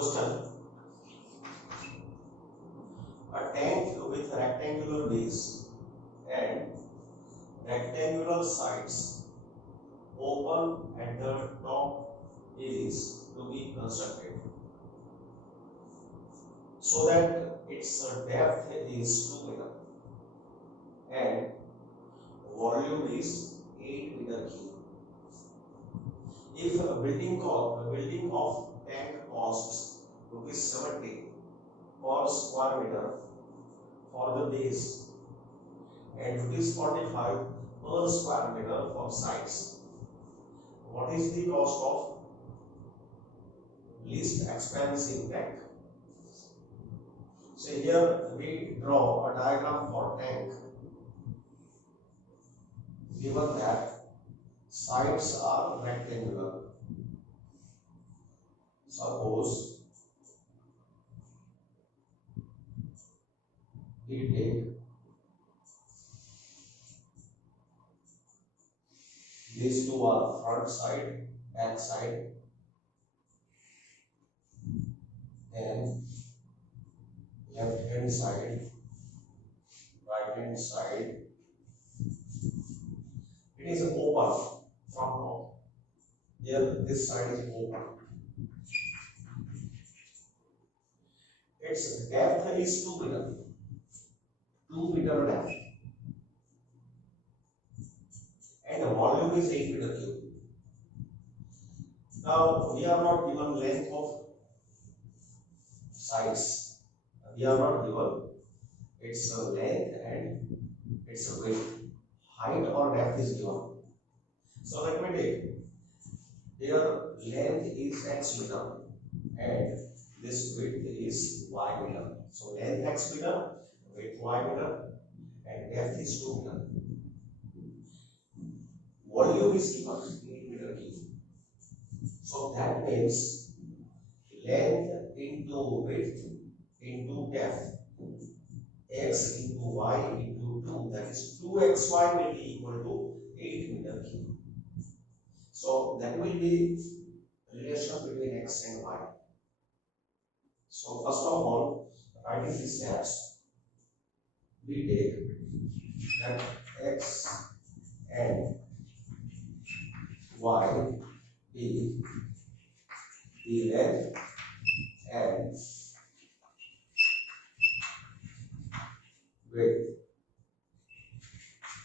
Question. A tank with rectangular base and rectangular sides open at the top is to be constructed so that its depth is 2 meter and volume is 8 meter cube. If a building of tank costs ₹70 per square meter for the base and ₹45 per square meter for sides, what is the cost of least expensive tank? So here we draw a diagram for tank. Given that sides are rectangular, suppose we take these two are front side, back side, then left hand side, right hand side. It is open from top. Here this side is open. Its depth is 2 meter. 2 meter depth. And the volume is 8 meter cube. Now we are not given length of sides. We are not given its length and its width. Height or depth is given. So let me take here length is x meter and this width is y meter. So length x meter, width y meter, and depth is 2 meter. Volume is given 8 meter cube. So that means length into width into depth, x into y into 2, that is 2xy will be equal to 8 meter cube. So that will be relation between x and y. So first of all, writing the steps, we take that x and y be the length and width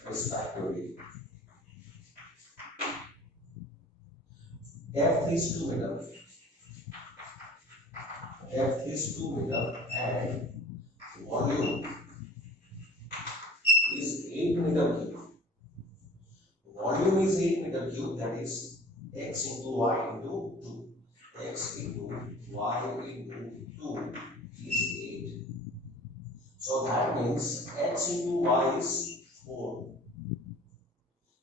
respectively. Depth is 2 meter. Depth is 2 meter and volume is 8 meter cube. Volume is 8 meter cube, that is x into y into 2. X into y into 2 is 8. So that means x into y is 4.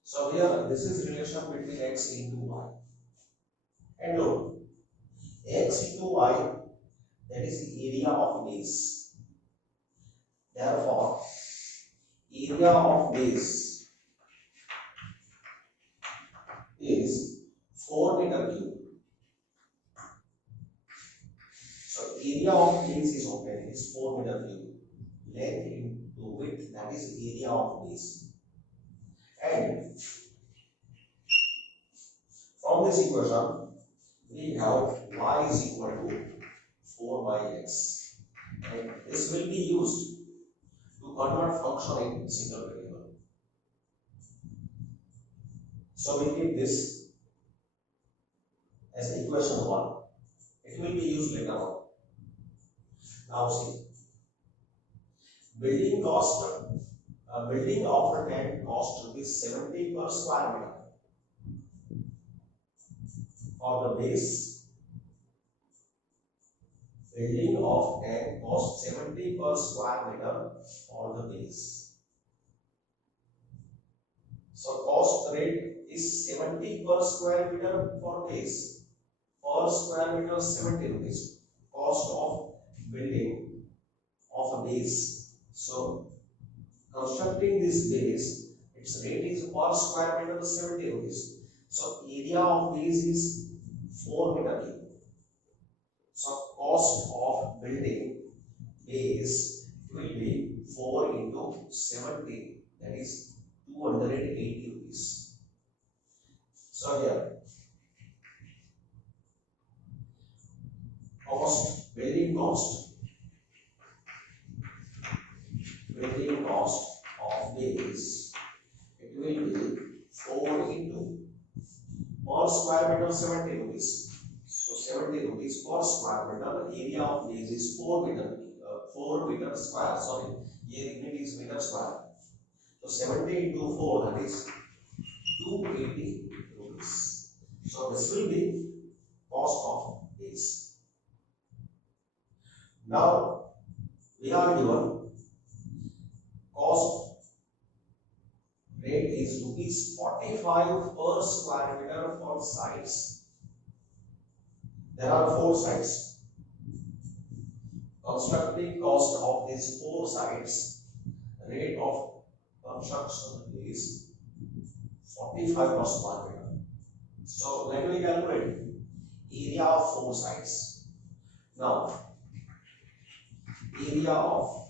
So here this is relation between x into y. And look, x into y, that is the area of base. Therefore, area of base is 4 meter cube. So area of base is open, is 4 meter cube. Length into width, that is area of base. And from this equation, we have y is equal to 4 by x. And this will be used to convert function in single variable. So we keep this as equation 1. It will be used later on. Now see, building of a tank cost ₹70 per square meter. For the base, building of tank costs 70 per square meter for the base. So cost rate is 70 per square meter for base. Per square meter 70 rupees. Cost of building of a base. So constructing this base, its rate is per square meter 70 rupees. So area of base is 4 meter cube. So cost of building base will be 4 into 70, that is 280 rupees. So here building cost of base, it will be 4 into per square meter 70 rupees. So 70 rupees per square meter. Area of base is 4 meter, 4 meter square. Sorry, here unit is meter square. So 70 into 4, that is 280 rupees. So this will be cost of base. Now we are given cost rate is rupees 45 per square meter for sites. There are 4 sites. Constructing cost of these 4 sites, rate of construction is 45 per square meter. So let me calculate area of 4 sites. Now area of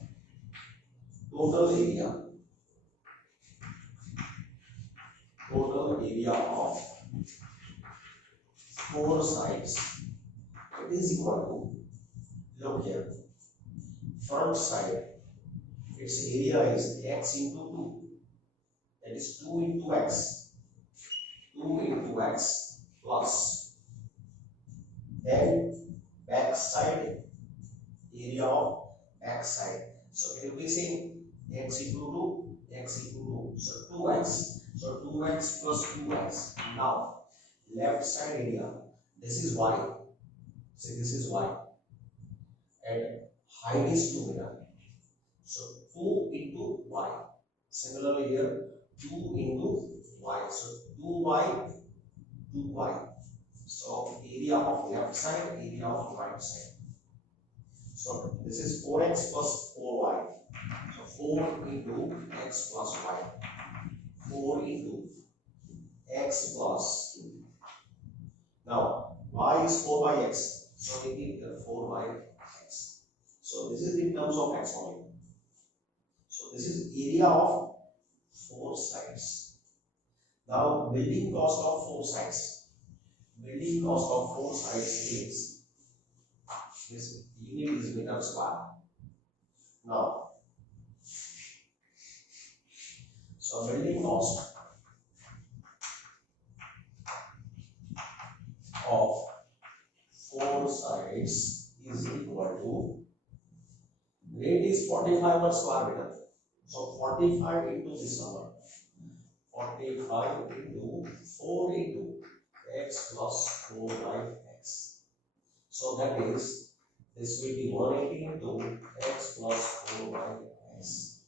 total area of 4 sites, it is equal to, look here, front side, its area is x into 2, that is 2 into x, 2 into x plus, then back side, area of back side. So it will be same, x into 2, x into 2, so 2x. So 2x plus 2x. Now left side area, this is y. See, this is y. And height is 2 meter. So 2 into y. Similarly here, 2 into y. So 2y, 2y. So area of left side, area of right side. So this is 4x plus 4y. So 4 into x plus y. 4 into x plus. Now y is 4 by x. So we need 4 by x. So this is in terms of x only. So this is area of 4 sides. Now building cost of 4 sides. Building cost of 4 sides is, this unit is meter square. Now, so building cost of 4 sides is equal to, rate is 45 per square meter. So 45 into this number, 45 into 4 into x plus 4 by x. So that is, this will be 180 into x plus 4 by x.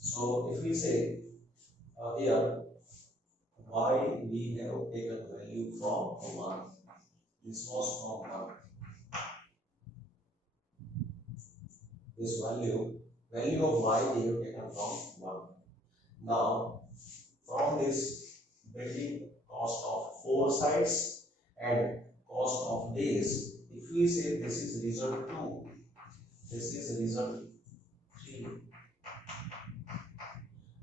So if we say here, y we have taken value from 1, this was from 1. This value of y we have taken from 1. Now from this building cost of 4 sides and cost of base, if we say this is result 2, this is result 3,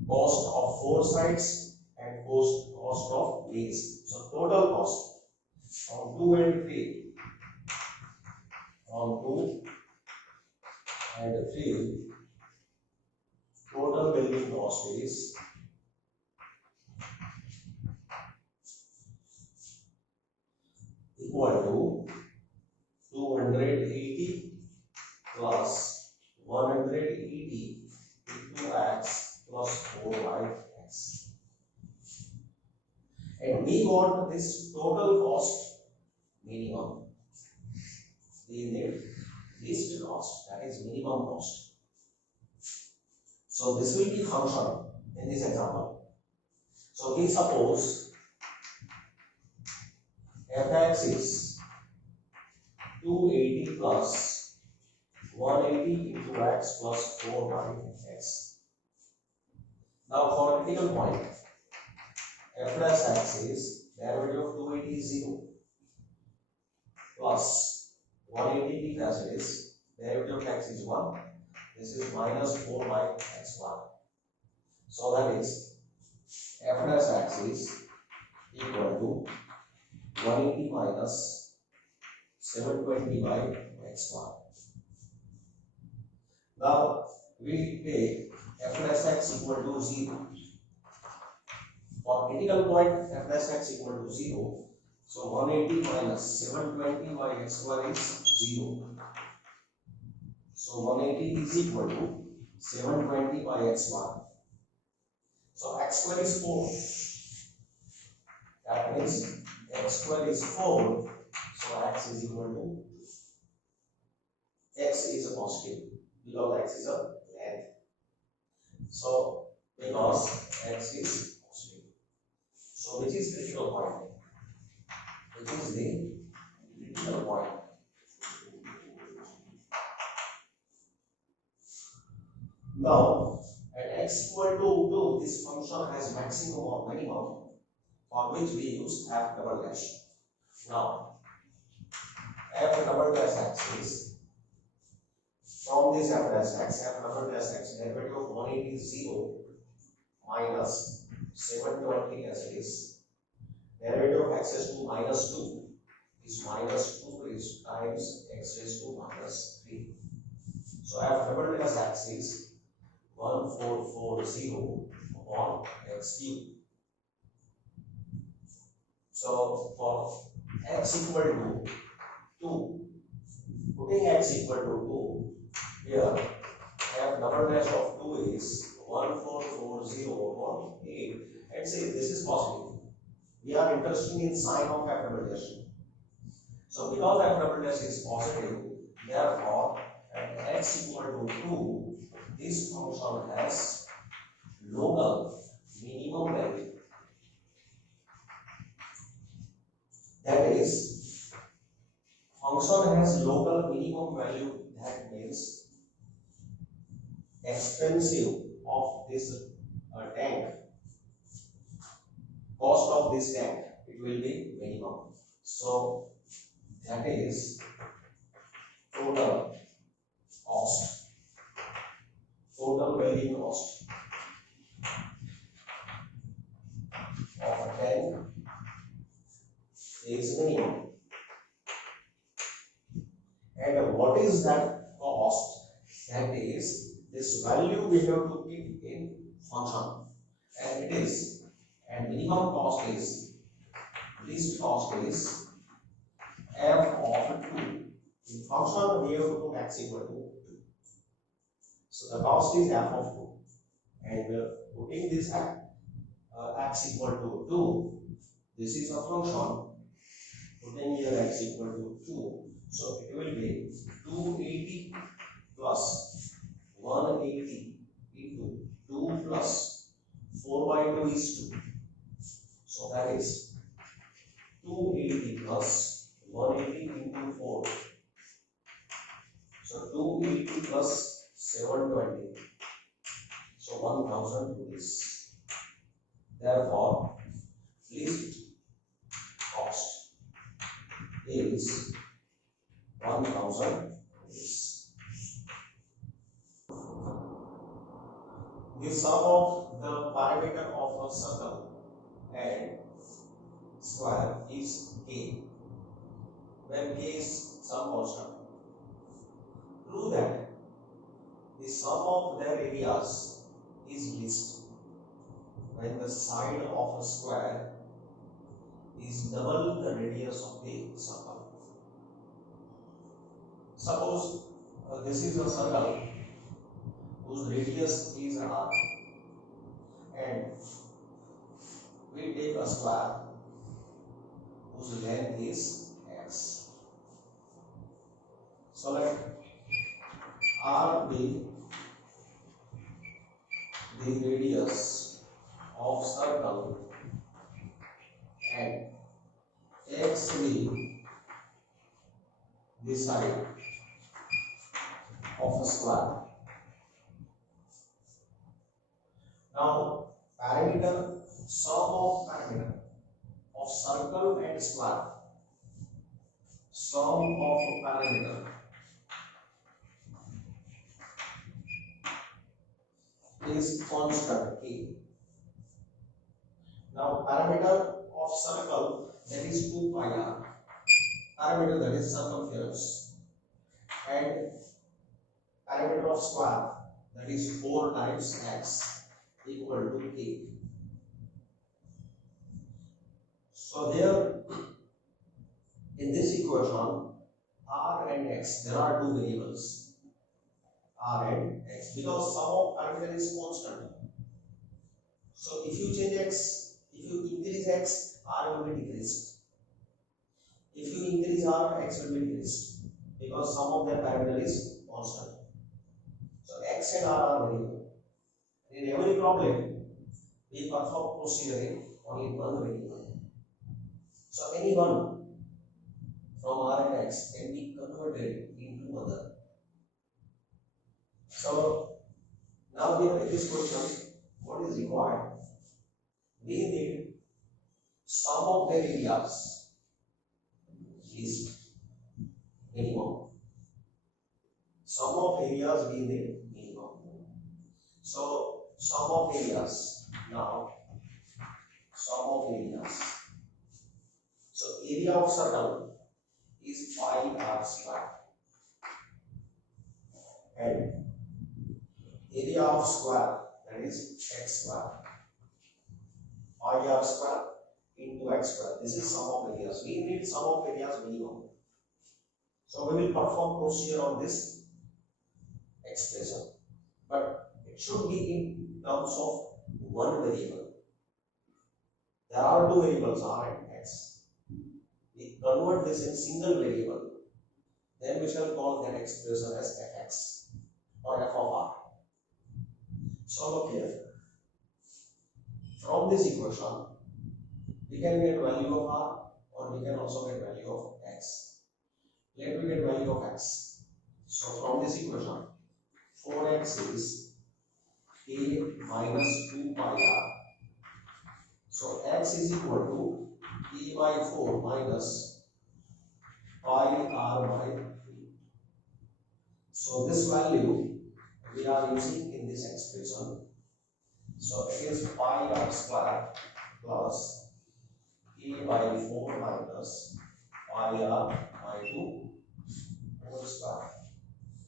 cost of 4 sides and cost of base. So total cost from 2 and 3, from 2 and 3, total building cost is equal to 280 plus 180 into x plus 4 by x. And we want this total cost minimum. We need least cost, that is minimum cost. So this will be function in this example. So we suppose fx is 280 plus 180 into x plus 4 by x. Now for critical point, f dash x is derivative of 280 is 0 plus 180 keep as it is. Derivative of x is 1. This is minus 4 by x1. So that is f dash x is equal to 180 minus 720 by x1. Now we take f dash x equal to 0. For critical point f dash x equal to 0. So 180 minus 720 by x1 is 0. So 180 is equal to 720 by x1. So x square is 4. That means x square is 4. So x is equal to x is a positive because x is a length. So because x is positive. So which is critical point? Which is the critical point? Now at x equal to 2, this function has maximum or minimum, for which we use f double dash. Now f double dash x is from this f dash x, f double dash x, derivative of 180 is 0 minus 720 as it is. Derivative of x raised to minus 2 is minus 2 raised times x raised to minus 3. So f double dash x is 1440 upon x cube. So for x equal to 2, putting x equal to 2, here f double dash of 2 is 1440 upon 8, and say this is positive. We are interested in sign of f double dash. So because f double dash is positive, therefore at x equal to 2, this function has local minimum value. That is, function has local minimum value. That means expensive of this tank, cost of this tank, it will be minimum. So that is total cost, total value cost of a tank is minimum. And what is that cost? That is this value we have to keep in function, and it is, and minimum cost is, least cost is f of 2. In function we have to put x equal to 2. So the cost is f of 2, and putting this x equal to 2, this is a function, putting here x equal to 2, so it will be 280 plus 180 into 2 plus 4 by 2 is 2. So that is 280 plus 180 into 4. So 280 plus 720. So 1000 rupees. Therefore, least cost is 1000 rupees. The sum of the parameter of a circle and square is k, when k is some constant. Prove that the sum of their areas is least when the side of a square is double the radius of the circle. Suppose this is a circle whose radius is r, and we take a square whose length is x. So let r be the radius of circle and x be the side of a square. Now parameter, sum of parameter of circle and square. sum of parameter is constant k. Now parameter of circle, that is 2 pi r, parameter that is circumference, and parameter of square, that is 4 times x equal to k. So there in this equation r and x, there are two variables r and x, because sum of parameter is constant. So if you change x, if you increase x, r will be decreased. If you increase r, x will be decreased, because sum of their parameter is constant. So x and r are variable. In every problem, we perform procedure in only one variable. So any one from r and x can be converted into other. So now we have this question: what is required? We need sum of their areas is minimum. Sum of areas we need minimum. So sum of areas, now sum of areas. So area of circle is pi r square, and area of square, that is x square, pi r square into x square. This is sum of areas. We need sum of areas minimum. So we will perform procedure on this expression, but it should be in terms of one variable. There are two variables r and x. We convert this in single variable, then we shall call that expression as fx or f of r. So look here, from this equation we can get value of r, or we can also get value of x. Let me get value of x. So from this equation, 4x is a minus 2 pi r. So x is equal to a by 4 minus pi r by 3. So this value we are using in this expression. So it is pi r square plus a by 4 minus pi r by 2 whole square.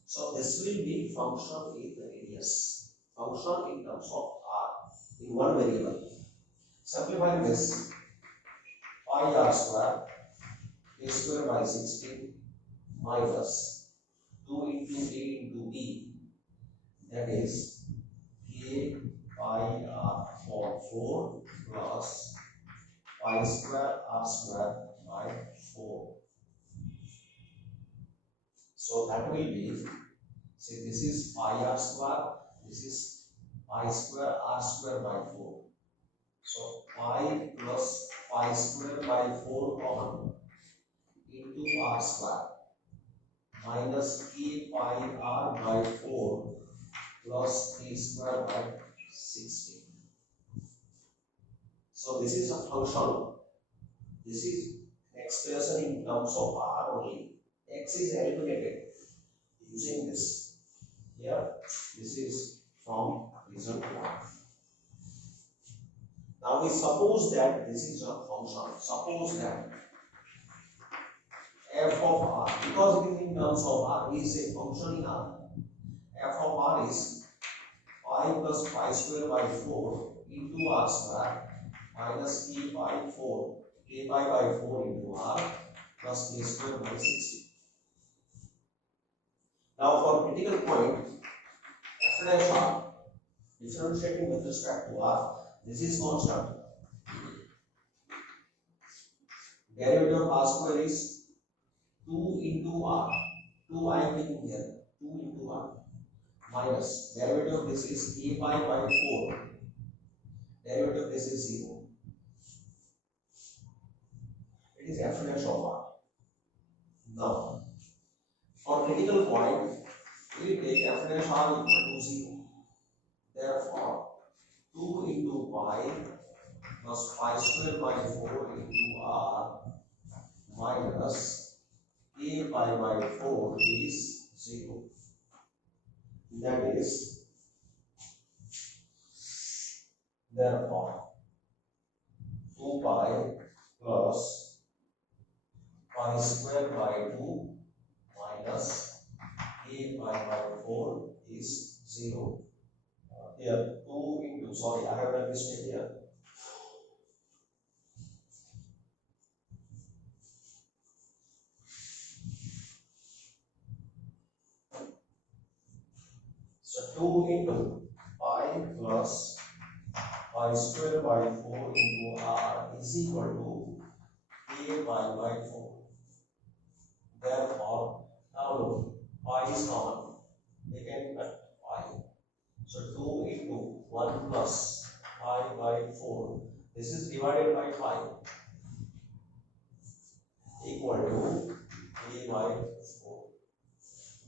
So this will be function in radius, function in terms of r in one variable. Simplifying this, pi r square a square by 16 minus 2 into a into b, that is a pi r for 4 plus pi square r square by 4. So that will be, see, this is pi r square, this is pi square r square by 4. So pi plus pi square by 4 common into r square minus a pi r by 4 plus a square by 16. So this is a function. This is expression in terms of r only. X is eliminated using this. Here, this is from result 1. Now we suppose that this is a function. Suppose that f of r, because it is in terms of r, we say function in r. F of r is pi plus pi square by 4 into r square minus a pi 4, a pi by 4 into r plus a square by 60. Now for critical point, f dash r, differentiating with respect to r, this is constant. Derivative of r square is 2 into r. 2 I am taking here. 2 into r minus derivative of this is a pi by 4. Derivative of this is 0. It is f dash of r. Now, for critical point, we take f dash r equal to 0. Therefore, 2 into pi plus pi square by 4 into r minus a pi by 4 is 0. That is, therefore 2 pi plus pi square by 2 minus a pi by 4 is 0. Here 2 into, sorry, I have done mistake here. So 2 into pi plus pi square by 4 into r is equal to a pi by 4. Therefore, now look, pi is common. We can cut pi. So 2 into 1 plus pi by 4. This is divided by pi equal to a by 4.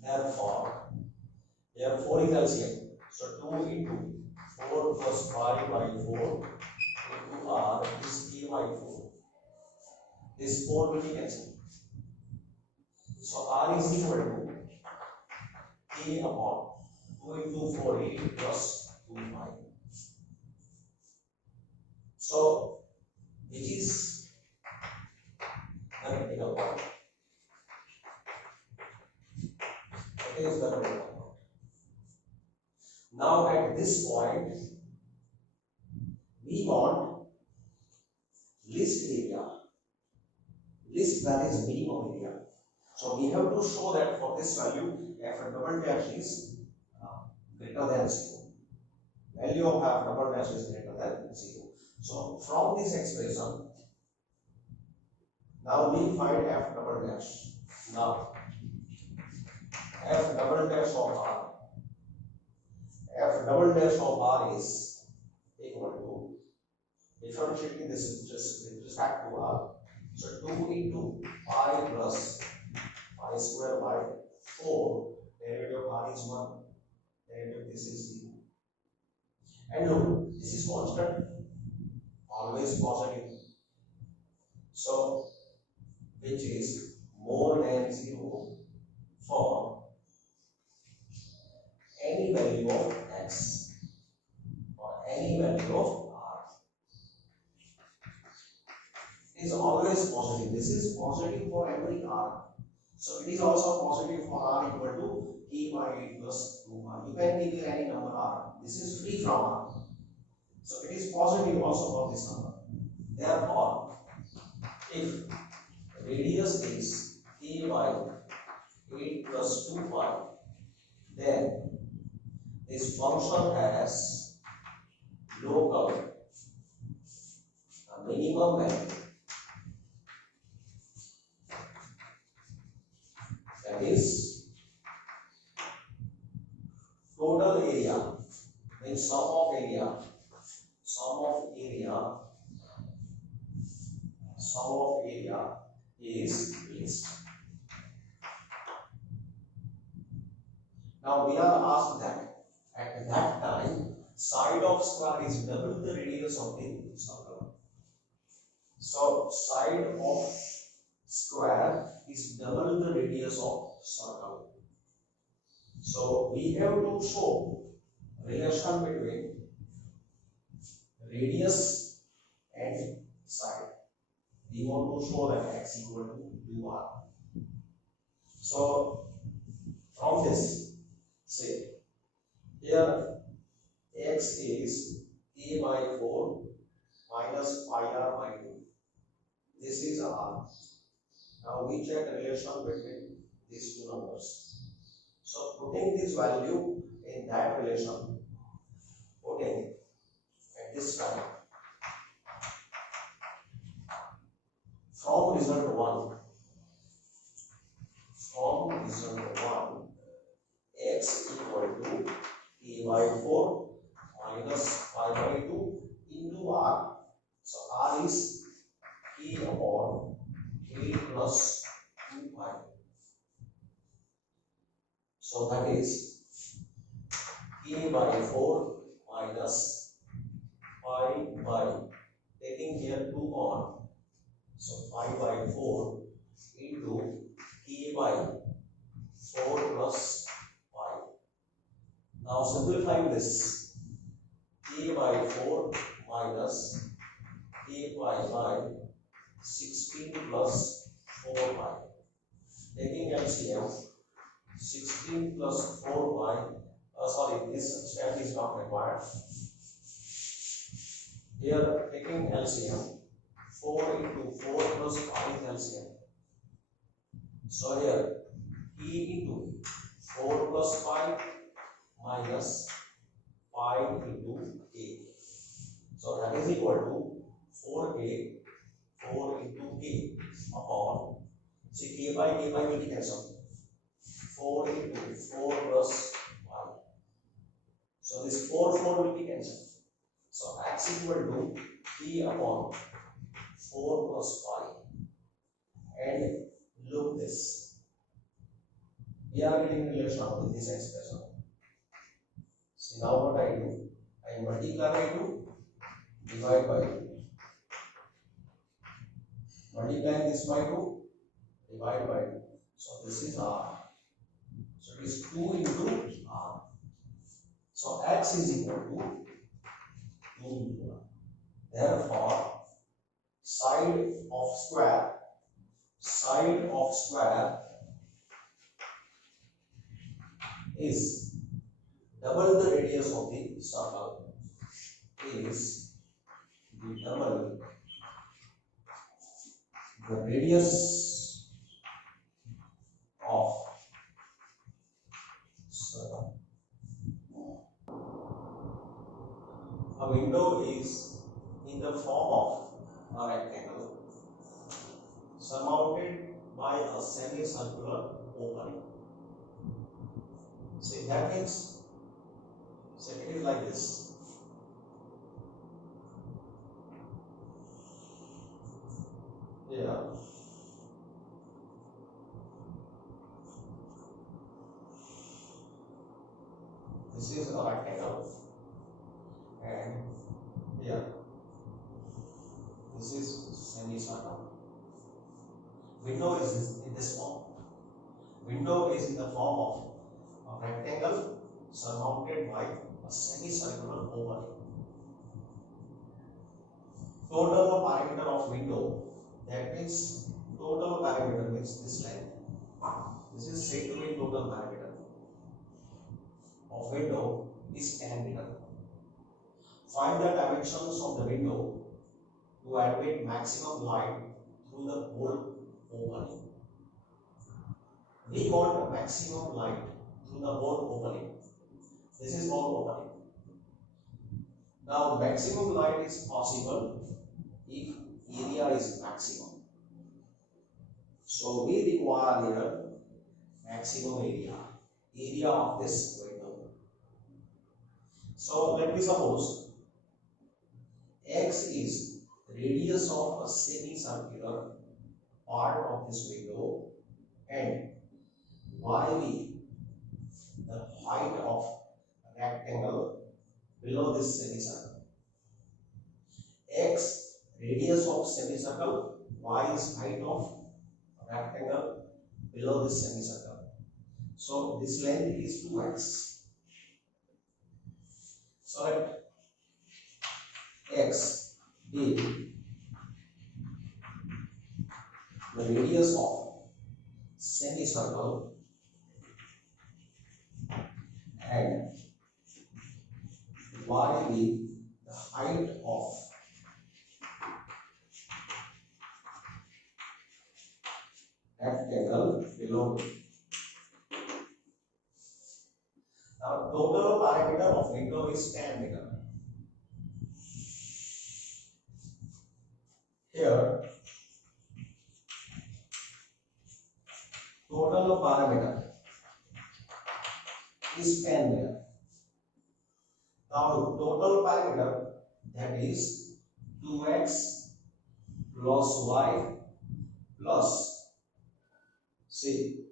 Therefore, here 4 is LCM. So 2 into 4 plus pi by 4 into r is a by 4. This 4 will be cancelled. So r is equal to a upon 2 into 4 8 plus 2 pi. So which is the critical point? It is the critical point. Now at this point, we want list area. List value is minimum area. So we have to show that for this value, f double dash is greater than 0. Value of f double dash is greater than 0. So from this expression, now we find f double dash. Now f double dash of r, f double dash of r is equal to, differentiating this is just with respect to r. So 2 into pi plus pi square by 4, derivative of r is 1, derivative this is 0. And look, this is constant, always positive. So which is more than 0 for any value of x or any value of r. It is always positive. This is positive for every r. So it is also positive for r equal to e by 8 plus 2r. You can give any number r. This is free from r. So it is positive also for this number. Therefore, if radius is e by 8 plus 2 pi, then this function has local minimum value, that is total area, means sum of area, sum of area, sum of area is list. Now we are asked that at that time side of square is double the radius of the circle. So side of square is double the radius of circle. So we have to show relation between radius and side. We want to show that x equal to 2r. So from this, say here x is a by 4 minus pi r by 2. This is r. Now we check the relation between these two numbers. So putting this value in that relation, putting at this time, from result 1, x equal to a by 4 minus pi by 2 into r. So r is e upon a plus 2 pi. So that is a by 4 minus pi by, taking here 2 common. So pi by 4 into a by 4 plus 5. Now simplify this. K by 4 minus K by 5, 16 plus 4y. Taking LCM, 16 plus 4y, sorry, this step is not required. Here, taking LCM, 4 into 4 plus 5 is LCM. So here, E into 4 plus 5 minus 5 into K. So that is equal to 4K, 4 into K upon, see K by will be cancelled. 4 into 4 plus 5. So this 4 will be cancelled. So x is equal to 3 upon 4 plus 5. And look this. We are getting relation with this expression. So now what I do? I multiply by 2, divide by 2. Multiplying this by 2, divide by 2. So this is R. So it is 2 into R. So x is equal to 2 into R. Therefore, side of square is double the radius of the circle, is the double the radius of circle. A window is in the form of a rectangle surmounted by a semicircular opening. See, that means, say it is like this. Here, this is a rectangle, and here, this is semicircle. Window is in this form. Window is in the form of a rectangle surmounted by a semicircular opening. Total parameter of window, that means total parameter means this length. This is said to be total parameter of window is 10 meter. Find the dimensions of the window to admit maximum light through the whole opening. We want maximum light through the whole opening. This is whole opening. Now maximum light is possible if area is maximum. So we require here maximum area of this window. So let me suppose x is radius of a semicircular part of this window and y the height of a rectangle below this semicircle. X radius of semicircle, y is height of a rectangle below this semicircle. So this length is 2x. So let x be the radius of semicircle and y be the height of rectangle below it. Now total parameter of window is 10 meter. Here total parameter is 10 meter. Now total parameter, that is 2x plus y plus, see,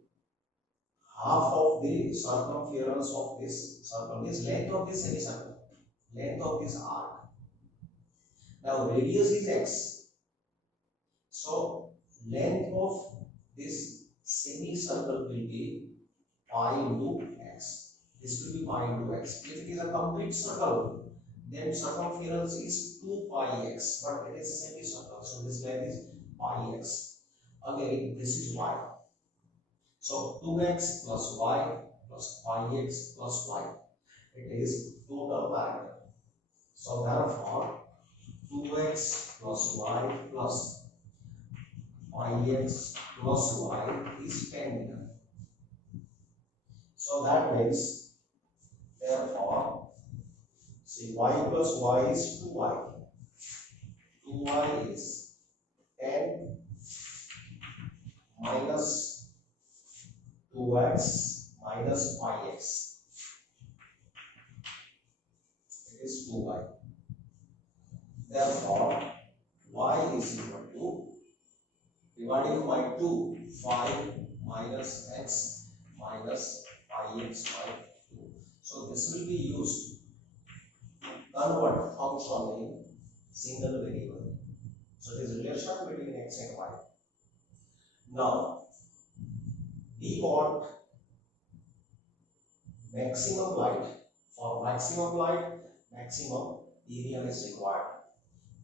half of the circumference of this circle is length of this semicircle, length of this arc. Now radius is x. So length of this semicircle will be pi into x. This will be pi into x. If it is a complete circle, then circumference is 2 pi x, but it is a semicircle, so this length is pi x. Again, this is y. So 2x plus y plus pi x plus y. It is total parameter. So therefore, 2x plus y plus pi x plus y is 10 meter. So that means, therefore, see, y plus y is 2y. 2y is 10 minus 2x minus pi x. It is 2y. Therefore, y is equal to, dividing by 2, 5 minus x minus pi x by 2. So this will be used to convert function in single variable. So it is relation between x and y. Now, we want maximum light. For maximum light, maximum area is required.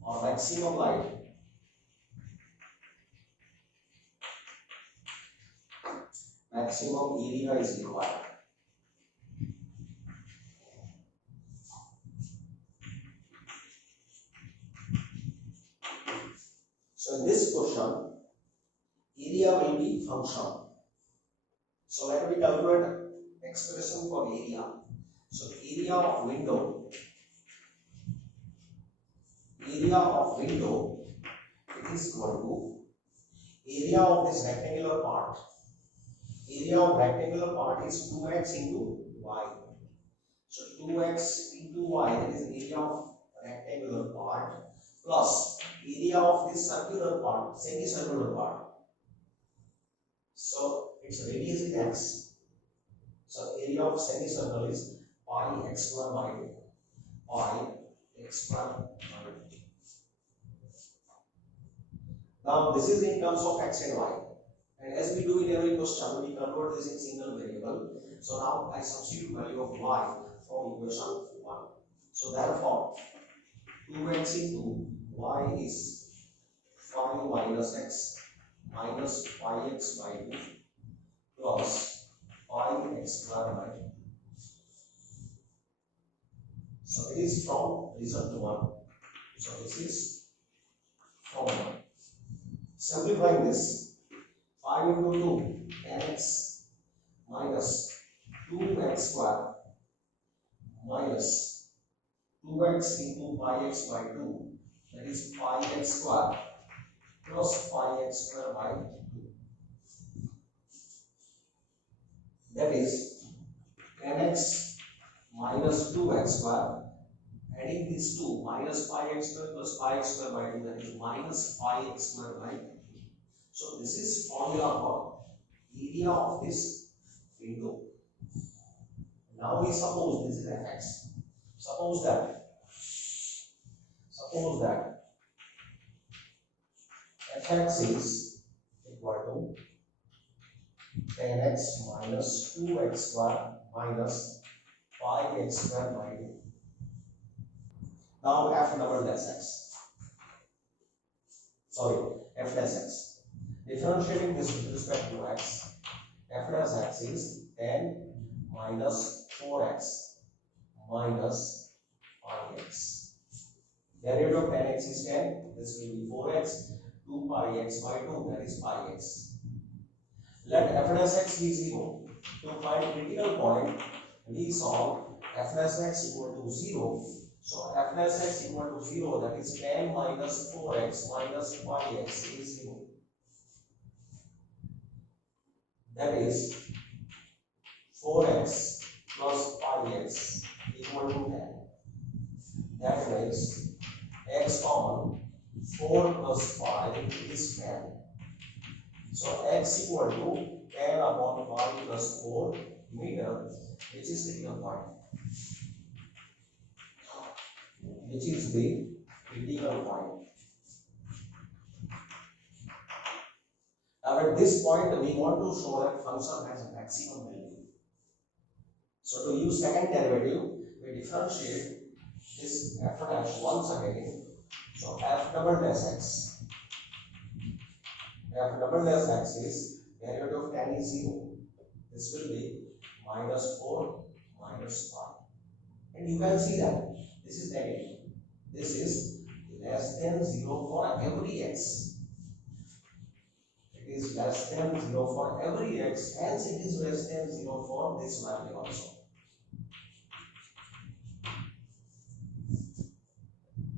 For maximum light, maximum area is required. So in this question, area will be function. So let me calculate expression for area. So area of window, it is equal to area of this rectangular part. Area of rectangular part is 2x into y. So 2x into y, that is area of rectangular part, plus area of this circular part, semicircular part. So its radius is x. So area of semicircle is pi x square by 2. Pi x square by 2. Now this is in terms of x and y. And as we do in every question, we convert this in single variable. So now I substitute value of y from equation 1. So therefore, 2x into y is 5 minus x minus pi x by 2 plus pi x square by 2. So it is from result 1. So this is from 1. Simplifying this, 5 into 2, 10x minus 2x square minus 2x into pi x by 2, that is pi x square plus pi x square by 2. That is 10x minus 2x square, adding these 2, minus pi x square plus pi x square by 2, that is minus pi x square by 2. So this is formula for area of this window. Now we suppose this is fx. Suppose that fx is equal to 10x minus 2x square minus pi x square by 2. Now f double dash x. Sorry, f dash x. Differentiating this with respect to x, f dash x is 10 minus 4x minus pi x. Derivative of 10x is 10, this will be 4x, 2 pi x by 2, that is pi x. Let f dash x be 0. To find critical point, we solve f dash x equal to 0. So f dash x equal to 0, that is 10 minus 4x minus pi x is 0. That is 4x plus pi x equal to 10. That makes x common, 4 plus 5 is 10. So x equal to 10 upon 5 plus 4 meter, which is critical point. Which is the critical point. Now at this point we want to show that function has a maximum value. So to use second derivative, we differentiate this f dash once again. So f double dash x. F double dash x is derivative of tan is 0. This will be minus 4 minus 5. And you can see that this is negative. This is less than 0 for every x. It is less than 0 for every x, hence it is less than 0 for this value also.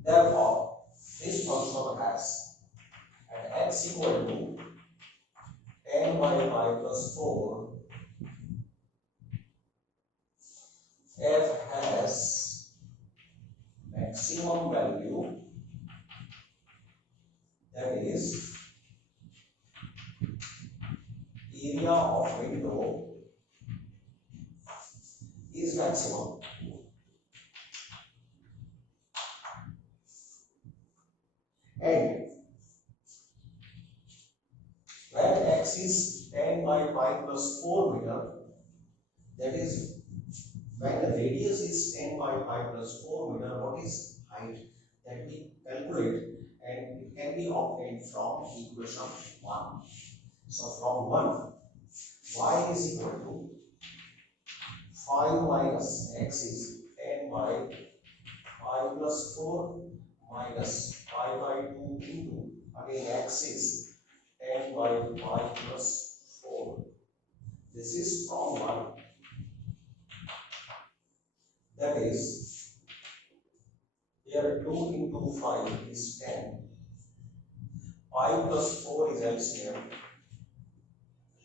Therefore, this function has at x equal to n by pi plus 4, f has maximum value, that is area of window is maximum. And when x is 10 by pi plus 4 meter, that is when the radius is 10 by pi plus 4 meter, what is height that we calculate, and it can be obtained from equation 1. So from 1, y is equal to 5 minus x is 10 by pi plus 4 minus pi by 2 into, again x is 10 by pi plus 4. This is from 1. That is, here 2 into 5 is 10. Pi plus 4 is LCM.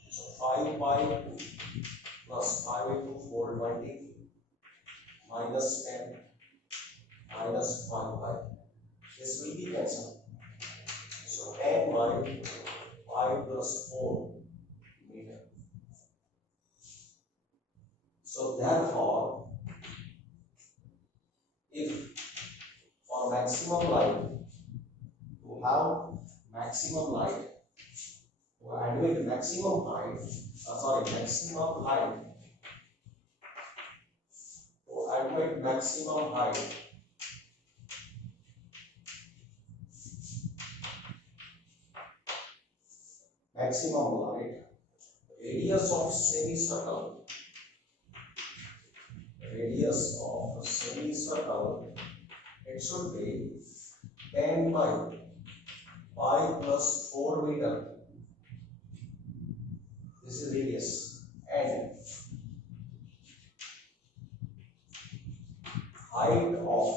So 5 pi plus 5 into 4, 20, minus 10, minus 5 pi. This will be cancelled. So 10 by pi plus 4 meter. So therefore, if for maximum light, to have maximum light, to admit maximum height, maximum height, to admit maximum height, maximum light, radius of semicircle, it should be 10 by pi plus 4 meter. This is radius, and height of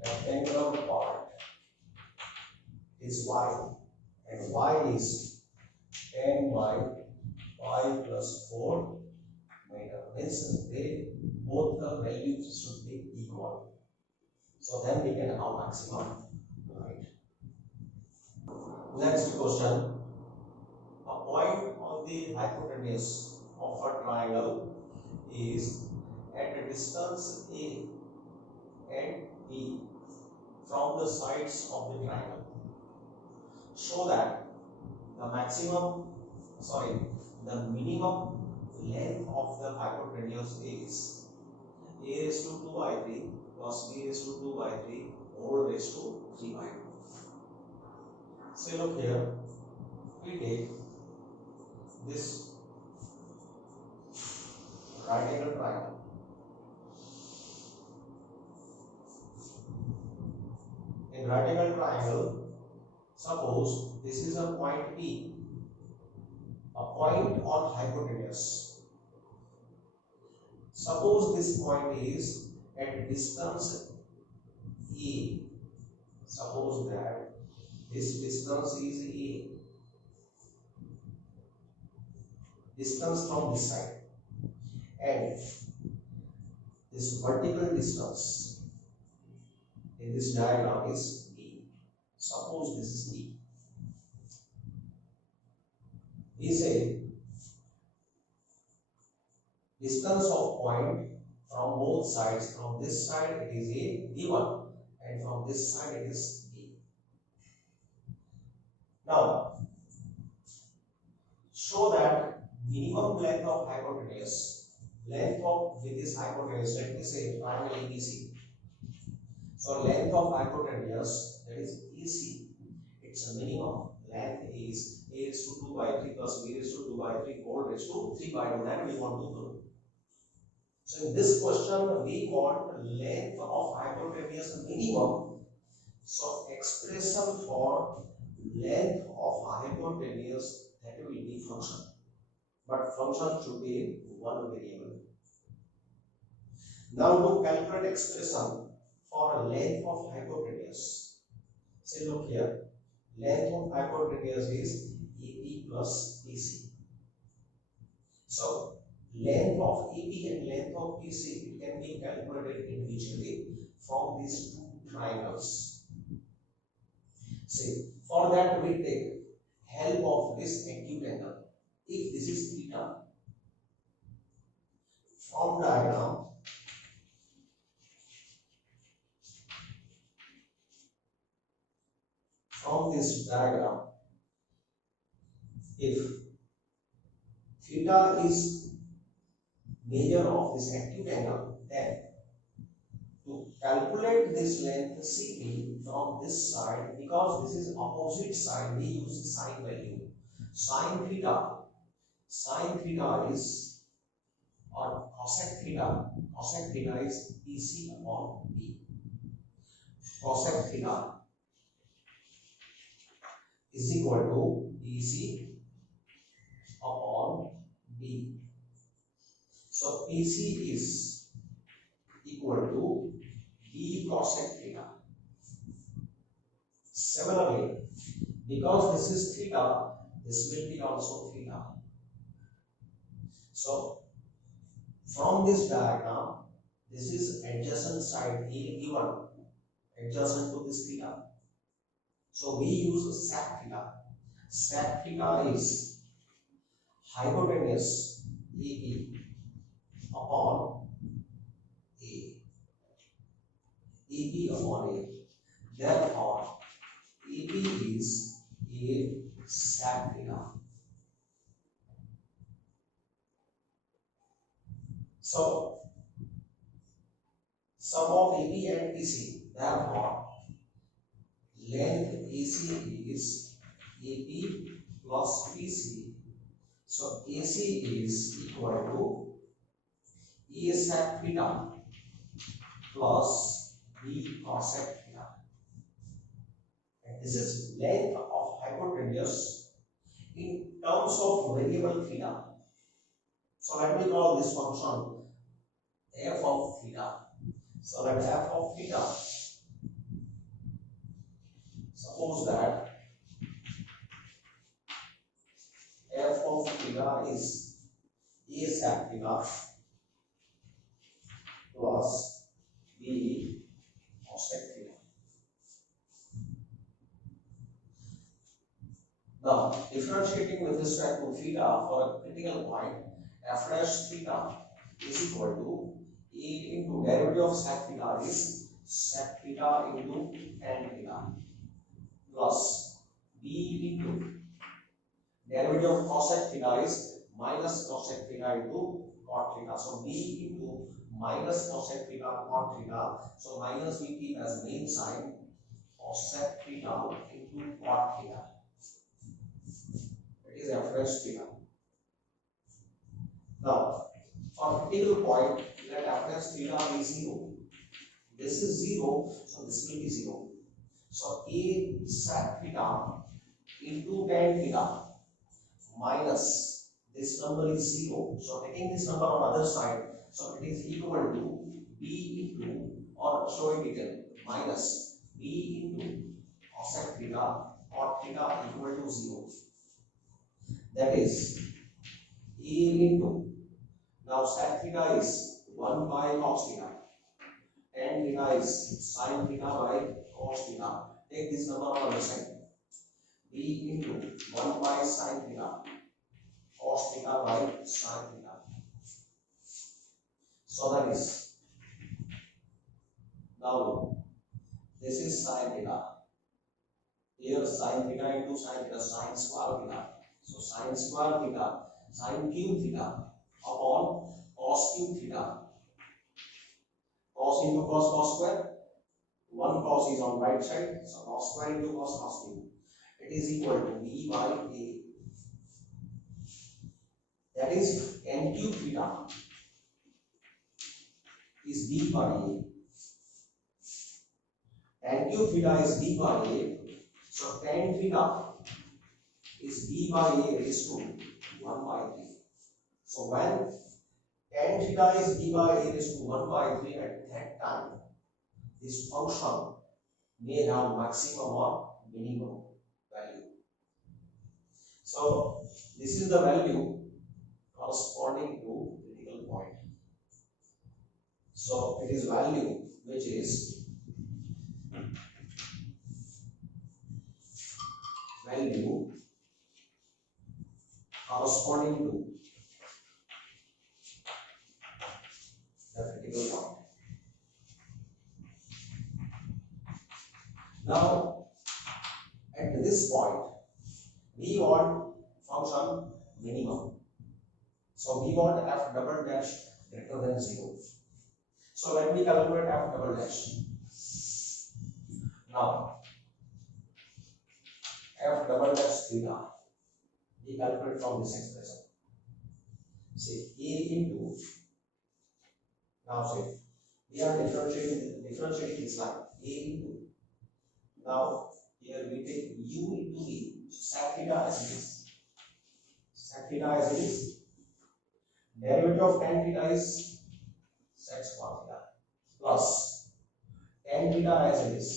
rectangular part is y, and y is 10 by pi plus 4 meter. Means they both the values should be equal. So then we can have maximum height. Next question. A point on the hypotenuse of a triangle is at a distance A and B from the sides of the triangle. Show that the minimum length of the hypotenuse is a raised to 2 by 3 plus b raised to 2 by 3 whole raised to 3 by 2. So look here, we take this right angle triangle. In right angle triangle, suppose this is a point P, a point on hypotenuse. Suppose this point is at distance A. Suppose that this distance is A. Distance from this side. And this vertical distance in this diagram is D. Suppose this is D. We say distance of point from both sides. From this side it is A given, and from this side it is B. Now show that minimum length of hypotenuse, length of with this hypotenuse, let me say triangle ABC. So length of hypotenuse, that is EC, its a minimum length is A raised to 2 by 3 plus B raised to 2 by 3 whole raised to 3 by 2, that we want to prove. So in this question we want length of hypotenuse minimum. So expression for length of hypotenuse, that will be function, but function should be one variable. Now to calculate expression for length of hypotenuse, say look here, length of hypotenuse is EP plus PC. So length of EP and length of PC, it can be calculated individually from these two triangles. See, for that we take help of this acute angle. If this is theta, from diagram, from this diagram, if theta is measure of this acute angle, then to calculate this length CP from this side, because this is opposite side, we use sine value. Sine theta is, or cosec theta is EC upon B. Cosec theta is equal to EC upon B. So PC is equal to B cosec theta. Similarly, because this is theta, this will be also theta. So from this diagram, this is adjacent side A given, adjacent to this theta. So we use sec theta. Sec theta is hypotenuse EP upon A. EP upon A. Therefore, EP is A sec theta. So, sum of EP and PC. Therefore, length AC is AP plus PC. So AC is equal to A sec theta plus B cosec theta. And this is length of hypotenuse in terms of variable theta. So let me call this function f of theta. So let f of theta, suppose that f of theta is A sec theta plus B cosec theta. Now, differentiating with respect to theta for a critical point, f dash theta is equal to A into derivative of sec theta is sec theta into tan theta plus B into derivative of cosec theta is minus cosec theta into cot theta. So B into minus cosec theta cot theta. So minus we keep as main sign, cosec theta into cot theta. It is f dash theta. Now, for critical point, let f dash theta be 0. This is 0, so this will be 0. So A sec theta into tan theta minus this number is 0. So taking this number on other side, so it is equal to B into, or show it again, minus B into cosec theta cot theta equal to 0. That is A into, now sec theta is 1 by cos theta, tan theta is sin theta by cos theta. Take this number on the other side. B into 1 by sin theta cos theta by sin theta. So that is Now look, this is sin theta. Here sin theta into sin theta, sin square theta. So sin square theta, sin cube theta upon cos cube theta. Cos into cos, cos square. One cos is on right side, so cos square into cos, cos cube. It is equal to b by a. That is n cube theta is b by a. N cube theta is b by a. So tan theta is b by a raised to 1 by 3. So when tan theta is b by a raised to 1 by 3, at that time, this function may have maximum or minimum value. So this is the value corresponding to critical point. So it is value which is value corresponding to the critical point. Now at this point we want function minimum. So we want f double dash greater than 0. So let me calculate f double dash. Now f double dash theta, we calculate from this expression. Say a into, now say we are differentiating this line a into. Now here we take u into v. So sec theta as it is. Sec theta as it is. Derivative of tan theta is sec square theta plus tan theta as it is.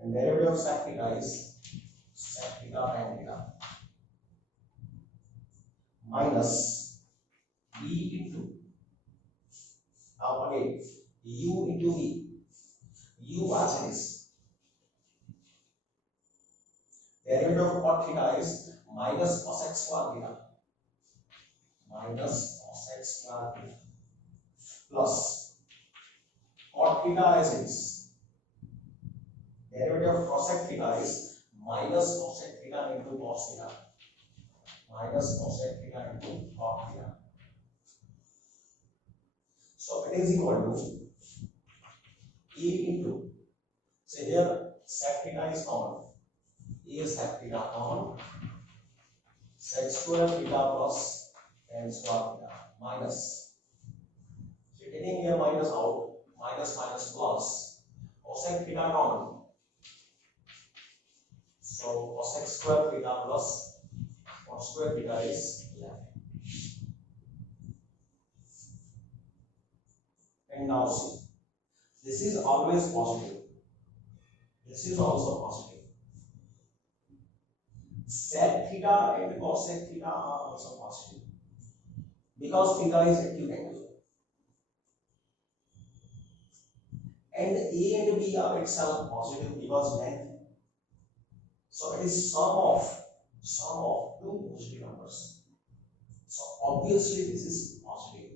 And derivative of sec theta is sec theta tan theta minus b into, now again u into v, u as it is. Derivative of cot theta is minus cosec square theta, minus cosec square theta plus cot theta as it is. Derivative of cosec theta is minus cosec theta into cos theta, minus cosec theta into cot theta. So it is equal to e into, say here sec theta is common, e is sec theta common, sec square theta plus tan square theta minus, so taking here minus out, minus minus plus cosec theta common, so cosec square theta plus cos square theta is left. And now see, this is always positive, this is also positive. Sec theta and cosec theta are also positive because theta is acute angle, and a and b are itself positive because length. So it is sum of two positive numbers. So obviously this is positive.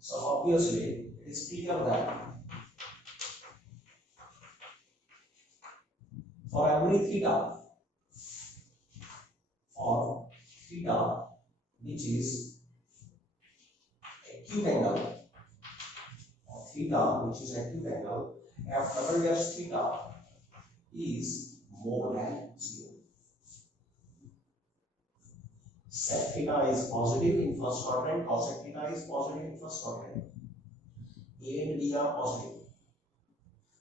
So obviously it is clear that for every theta, for theta which is acute angle, or theta which is acute angle, f double dash theta is more than 0. Sec theta is positive in first quadrant, cosec theta is positive in first quadrant. A and B are positive.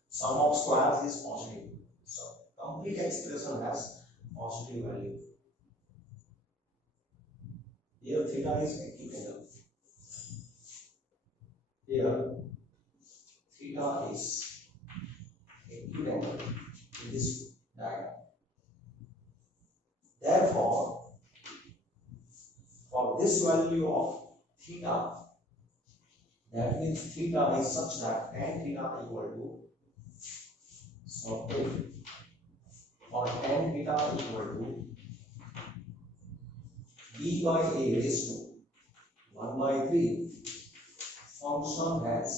Sum of squares is positive. So complete expression has positive value. Here theta is acute angle. Here theta is acute angle in this diagram. Therefore, for this value of theta, that means theta is such that tan theta equal to, so if for tan theta equal to b by a raised to 1 by 3, function has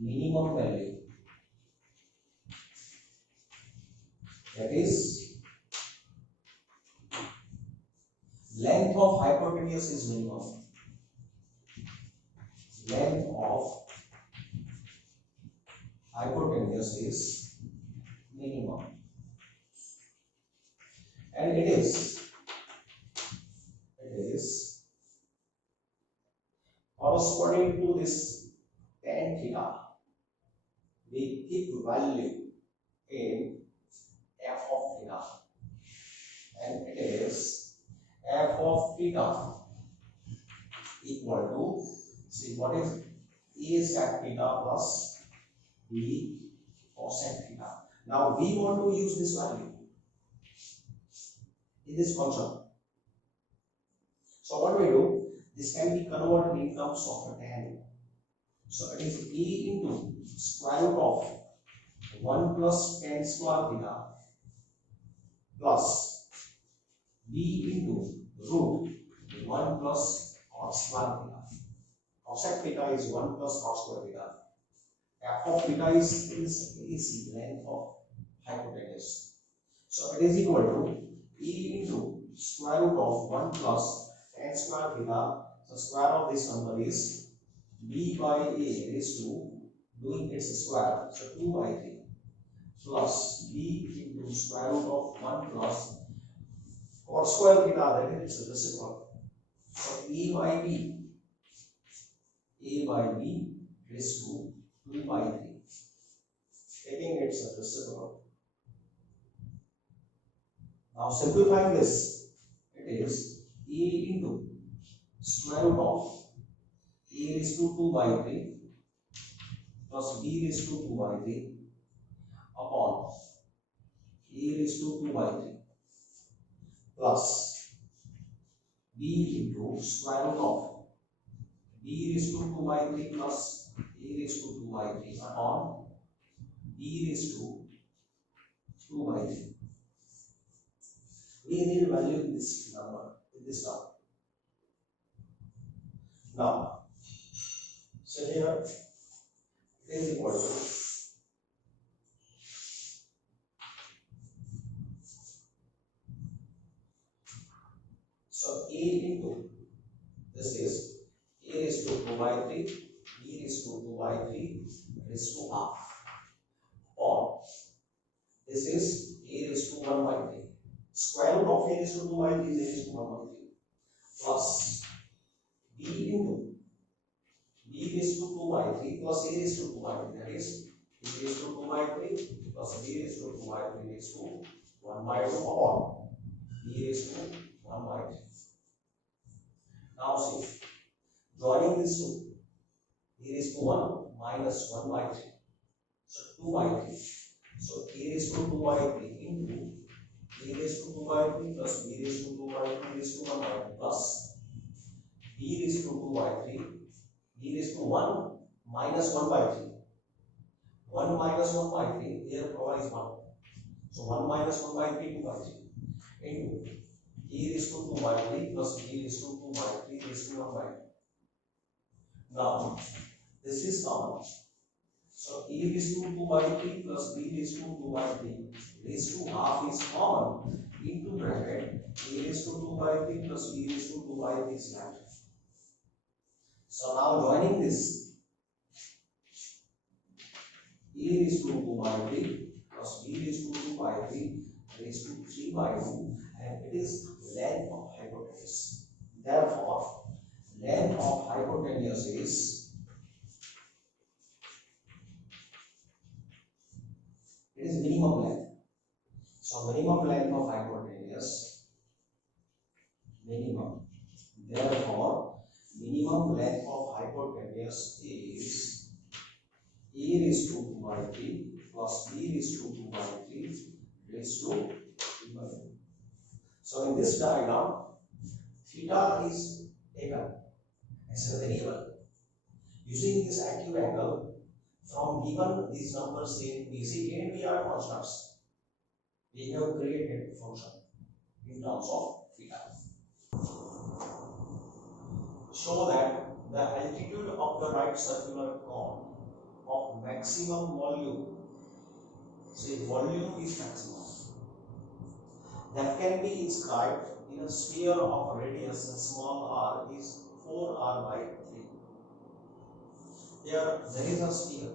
minimum value, that is length of hypotenuse is minimum. Length of hypotenuse is minimum, and it is corresponding to this tan theta. We keep value in f of theta, and it is f of theta equal to, see what is a sec theta plus b cosec theta. Now we want to use this value in this function. So what do we do? This can be converted in terms of a tan. So it is a into square root of 1 plus tan square theta plus b into root 1 plus cos square theta. Cosec theta is 1 plus cos square theta. F of theta is length of hypotenuse. So it is equal to e into square root of 1 plus tan square theta. So square of this number is b by a raised to, doing its square, so 2 by 3 plus b into square root of 1 plus cos square theta, that is its reciprocal. So a by b raised to 2 by 3, taking its reciprocal. Now simplifying this, it is a into square root of a raised to 2 by 3 plus b raised to 2 by 3 upon a raised to 2 by 3 plus b into square root of b raised to 2 by 3 plus a raised to 2 by 3 upon b raised to 2 by 3. We need value in this number, in this term. Now, so here it is equal to so a into this is a raised to 2 by 3, b raised to 2 by 3 raised to half, or this is a raised to 1 by 3. Square root of a raised to 2 by 3 is a raised to 1 by 3 plus b into b raised to 2 by 3 plus a raised to 2 by 3, that is a raised to 2 by 3 plus b raised to 2 by 3 raised to 1 by 2 upon b raised to 1 by 3. Now see, joining these two, a raised to 1 minus 1 by 3, so 2 by 3. So a raised to 2 by 3 into a raised to 2 by 3 plus b raised to 2 by 3 raised to 1 by 3 plus b raised to 2 by 3 b raised to 1 minus 1 by 3. 1 minus 1 by 3, here power is 1. So 1 minus 1 by 3, 2 by 3 into a raised to 2 by 3 plus b raised to 2 by 3 raised to 1 by 2. Now, this is common. So a raised to 2 by 3 plus b raised to 2 by 3 raised to half is common into bracket a raised to 2 by 3 plus b raised to 2 by 3 is left. So now joining this, a raised to 2 by 3 plus b raised to 2 by 3 raised to 3 by 2, and it is length of hypotenuse. Therefore, length of hypotenuse is, it is minimum length. So minimum length of hypotenuse, minimum. Therefore, minimum length of hypotenuse is a raised to 2 by 3 plus b raised to 2 by 3 raised to 3 by 2. So in this diagram, theta is taken as a variable. Using this acute angle, from given these numbers in BC and B are constants, we have created a function in terms of theta. Show that the altitude of the right circular cone of maximum volume, say volume is maximum, that can be inscribed in a sphere of radius small r is 4r by 3. Here there is a sphere.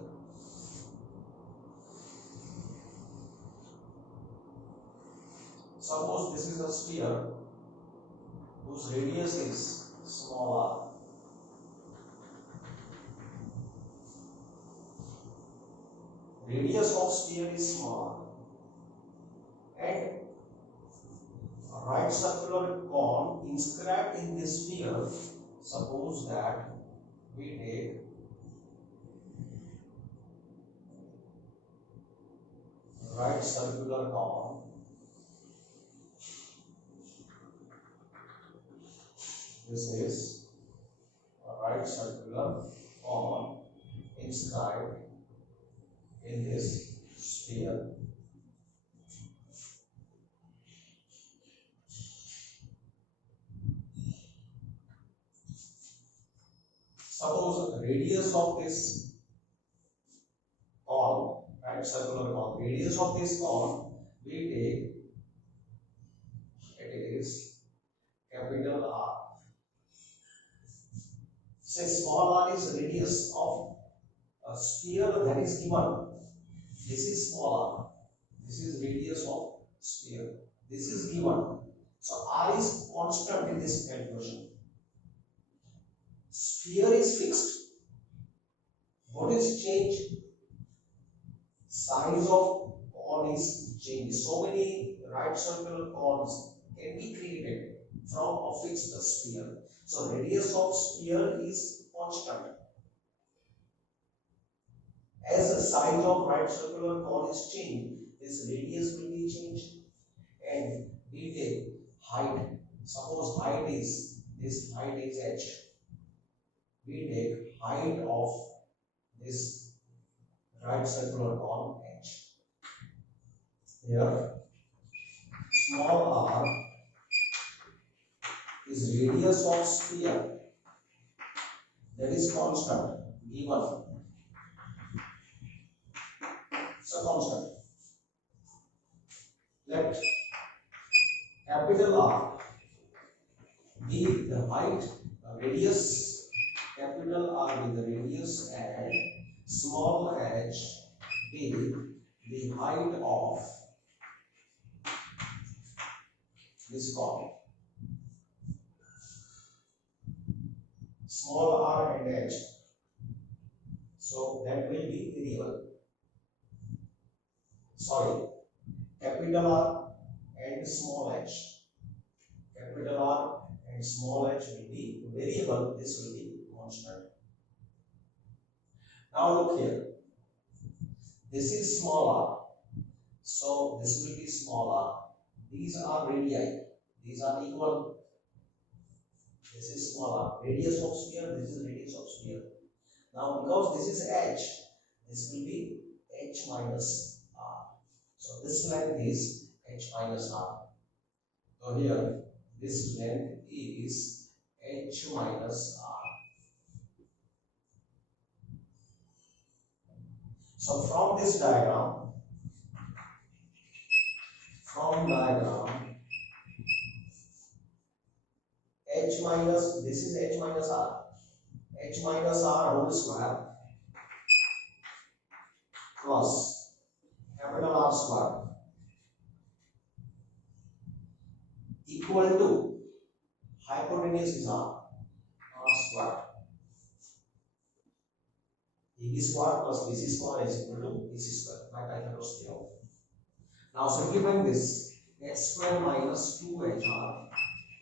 Suppose this is a sphere whose radius is small r. Radius of sphere is small and a right circular cone inscribed in this sphere. Suppose that we take right circular cone. This is a right circular cone inscribed in this sphere. Suppose the radius of this cone, right circular cone, radius of this cone we take, it is capital R. Say small r is radius of a sphere that is given. This is small r. This is radius of sphere. This is given. So r is constant in this calculation. Sphere is fixed. What is changed? Size of cone is changed. So many right circular cones can be created from a fixed sphere. So radius of sphere is constant. As the size of right circular cone is changed, this radius will be changed. And we take height. Suppose height is, this height is h. We take height of this right circular cone h. Here small r is radius of sphere, that is constant, given. So constant. Let capital R be the height, radius, capital R be the radius, and small h be the height of this cone. Small r and h. So that will be variable. Sorry, capital R and small h. Capital R and small h will be variable. This will be constant. Now look here. This is small r. So this will be small r. These are radii. These are equal. This is small r. Radius of sphere. This is radius of sphere. Now because this is h, this will be h minus r. So this length is h minus r. So here this length is h minus r. So from this diagram, h minus, this is h minus r. H minus r whole square plus capital R square equal to hypotenuse is r square. AB square plus BC square is equal to BC square by Pythagoras theorem. Now simplifying this, h square minus 2hr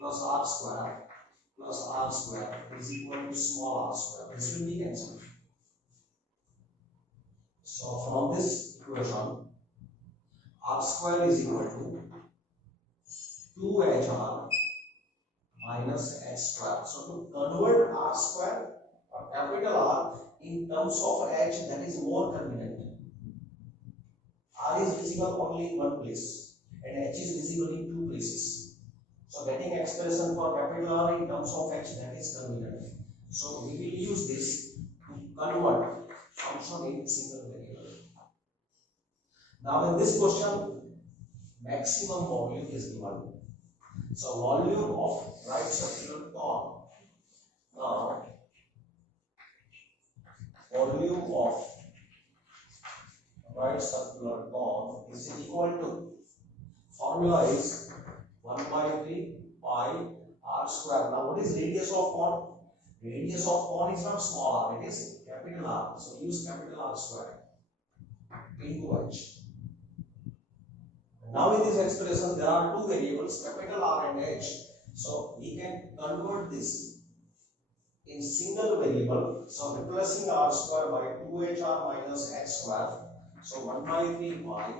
plus r square plus r square is equal to small r square. This will be cancelled. So from this equation, r square is equal to 2hr minus h square. So to convert r square or capital R in terms of h, that is more convenient. R is visible only in one place and h is visible in two places. So getting expression for capital R in terms of h, that is convenient. So we will use this to convert function in single variable. Now in this question, maximum volume is given. So volume of right circular cone. Now volume of right circular cone is equal to, formula is 1 by 3 pi r square. Now what is radius of cone? Radius of cone is not small r, it is capital R. So use capital R square into h. Now in this expression there are two variables, capital R and h. So we can convert this in single variable. So replacing r square by 2hr minus h square. So 1 by 3 pi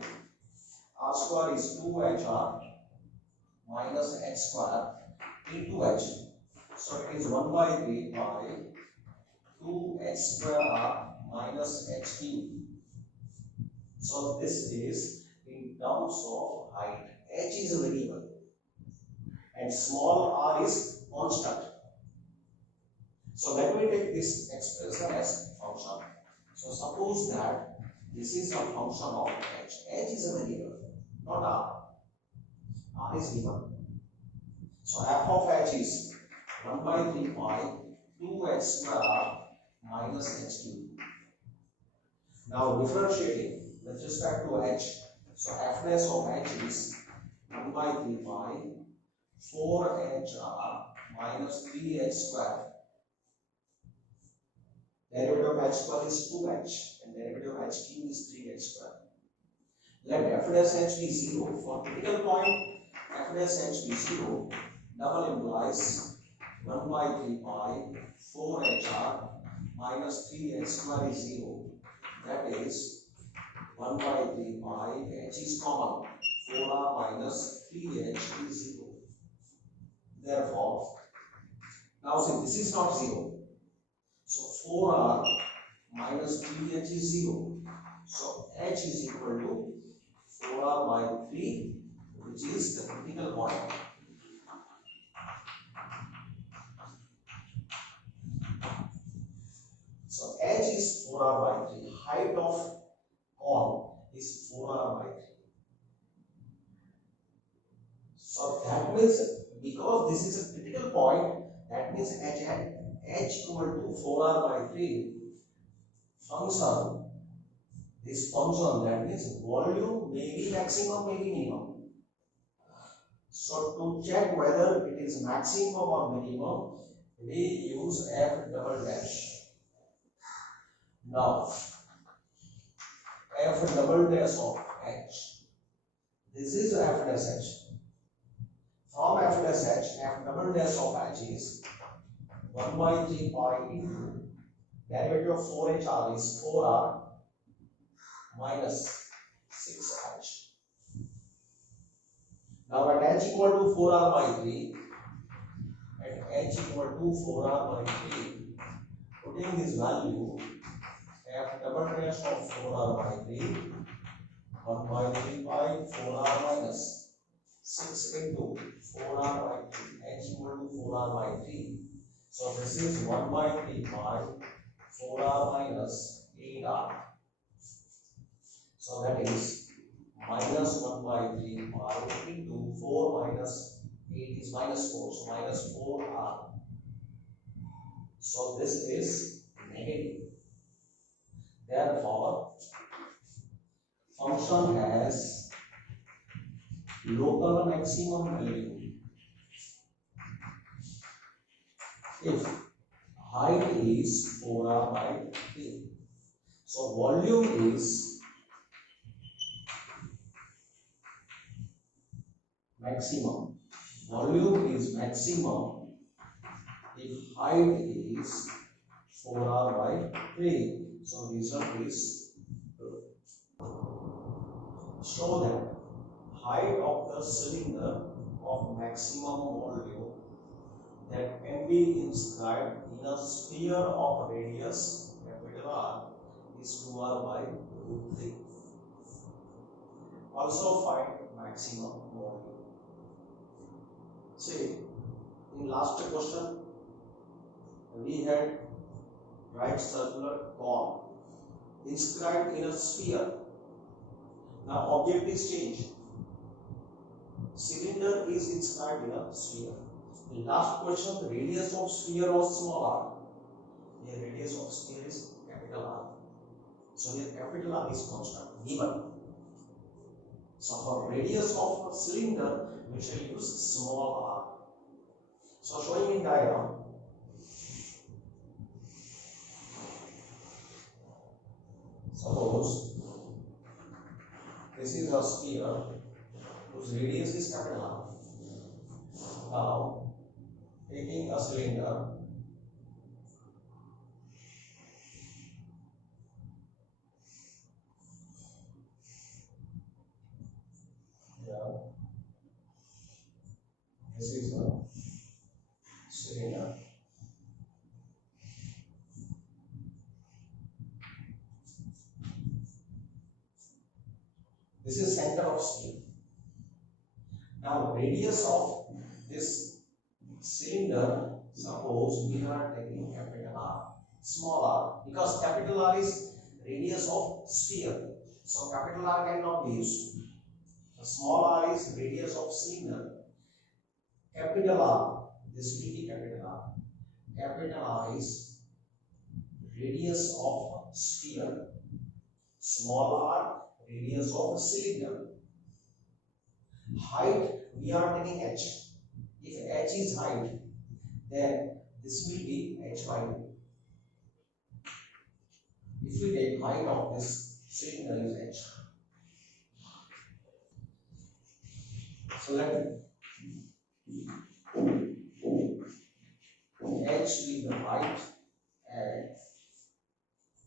r square is 2hr minus h square into h. So it is 1 by 3 pi 2h square r minus h cube. So this is in terms of height. H is a variable and small r is constant. So let me take this expression as function. So suppose that this is a function of h. H is a variable, not r. R is given. So f of h is 1 by 3 pi 2h square r minus h cube. Now differentiating with respect to h. So fness of h is 1 by 3 pi 4hr minus 3h square. Derivative of h square is 2h and derivative of h cube is 3h square. Let f dash h be 0. For critical point, f dash h be 0. Double implies 1 by 3 pi 4hr minus 3h square is 0. That is 1 by 3 pi, h is common, 4r minus 3h is 0. Therefore, now see this is not 0. So 4r minus 3h is 0. So h is equal to 4r by 3, which is the critical point. So h is 4r by 3. Height of cone is 4r by 3. So that means because this is a critical point, that means h equal to 4r by 3 function. This function, that means volume may be maximum, may be minimum. So to check whether it is maximum or minimum, we use f double dash. Now f double dash of h. This is f dash h. From f dash h, f double dash of h is 1 by 3 pi into derivative of 4hr is 4r minus 6h. Now at h equal to 4r by 3, at h equal to 4r by 3, putting this value, f double dash of 4r by 3, 1 by 3 pi 4r minus 6 into 4r by 3, h equal to 4r by 3. So this is 1 by 3 pi 4r minus 8r. So that is minus 1 by 3 pi into 4 minus 8 is minus 4. So minus 4r. So this is negative. Therefore, function has local maximum value if height is 4r by 3. So volume is maximum. Volume is maximum if height is 4r by 3. So result is show that height of the cylinder of maximum volume that can be inscribed in a sphere of radius capital R is 2r by root 3. Also find maximum volume. See, in last question we had right circular cone. inscribed in a sphere. Now object is changed. Cylinder is inscribed in a sphere. The last question, the radius of sphere was small r. The radius of sphere is capital R. So here capital R is constant, given. So for radius of a cylinder, we shall use small r. So showing in diagram, suppose this is a sphere whose radius is capital R. Now taking a cylinder, this is a cylinder. This is center of sphere. Now radius of this cylinder, suppose we are taking capital R, small r, because capital R is radius of sphere. So capital R cannot be used. So small r is radius of cylinder. Capital R, this will be capital R. Capital R is radius of sphere. Small r, radius of cylinder. Height, we are taking h. If h is height, then this will be h by 2. If we take height of this cylinder is h. So let h be the height and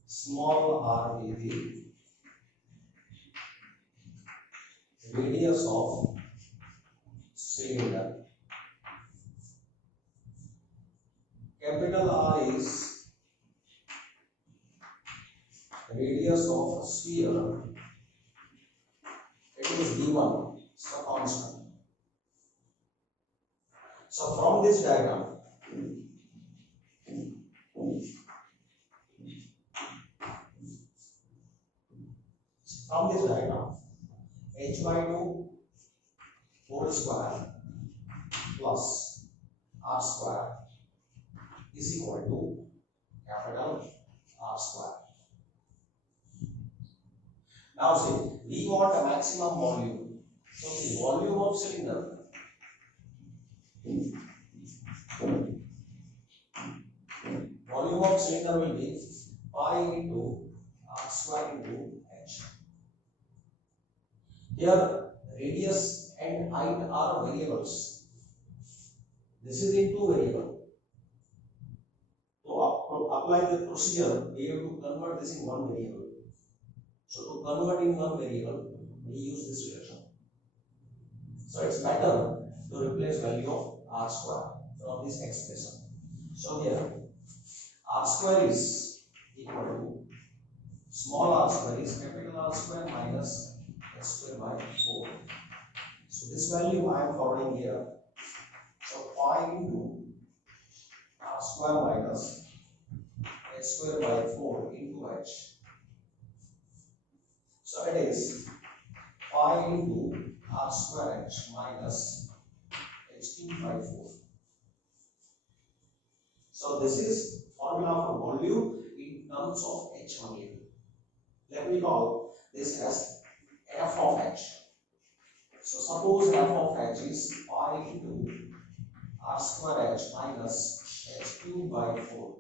small r be the radius of cylinder. Capital R is radius of sphere. It is given, so constant. So from this diagram, h by 2 whole square plus r square is equal to capital R square. Now see, we want a maximum volume. So the volume of cylinder will be pi into r square into h. Here radius and height are variables. This is in two variable. To apply the procedure, we have to convert this in one variable. So to convert in one variable, we use this relation. So it's better to replace value of r square from this expression. So here r square is equal to small r square is capital R square minus h square by 4. So this value I am following here. So pi into r square minus h square by 4 into h. So it is pi into r square h minus h cube by 4. So this is formula for volume in terms of h only. Let me call this as f of h. So suppose f of h is pi into r square h minus h cube by 4.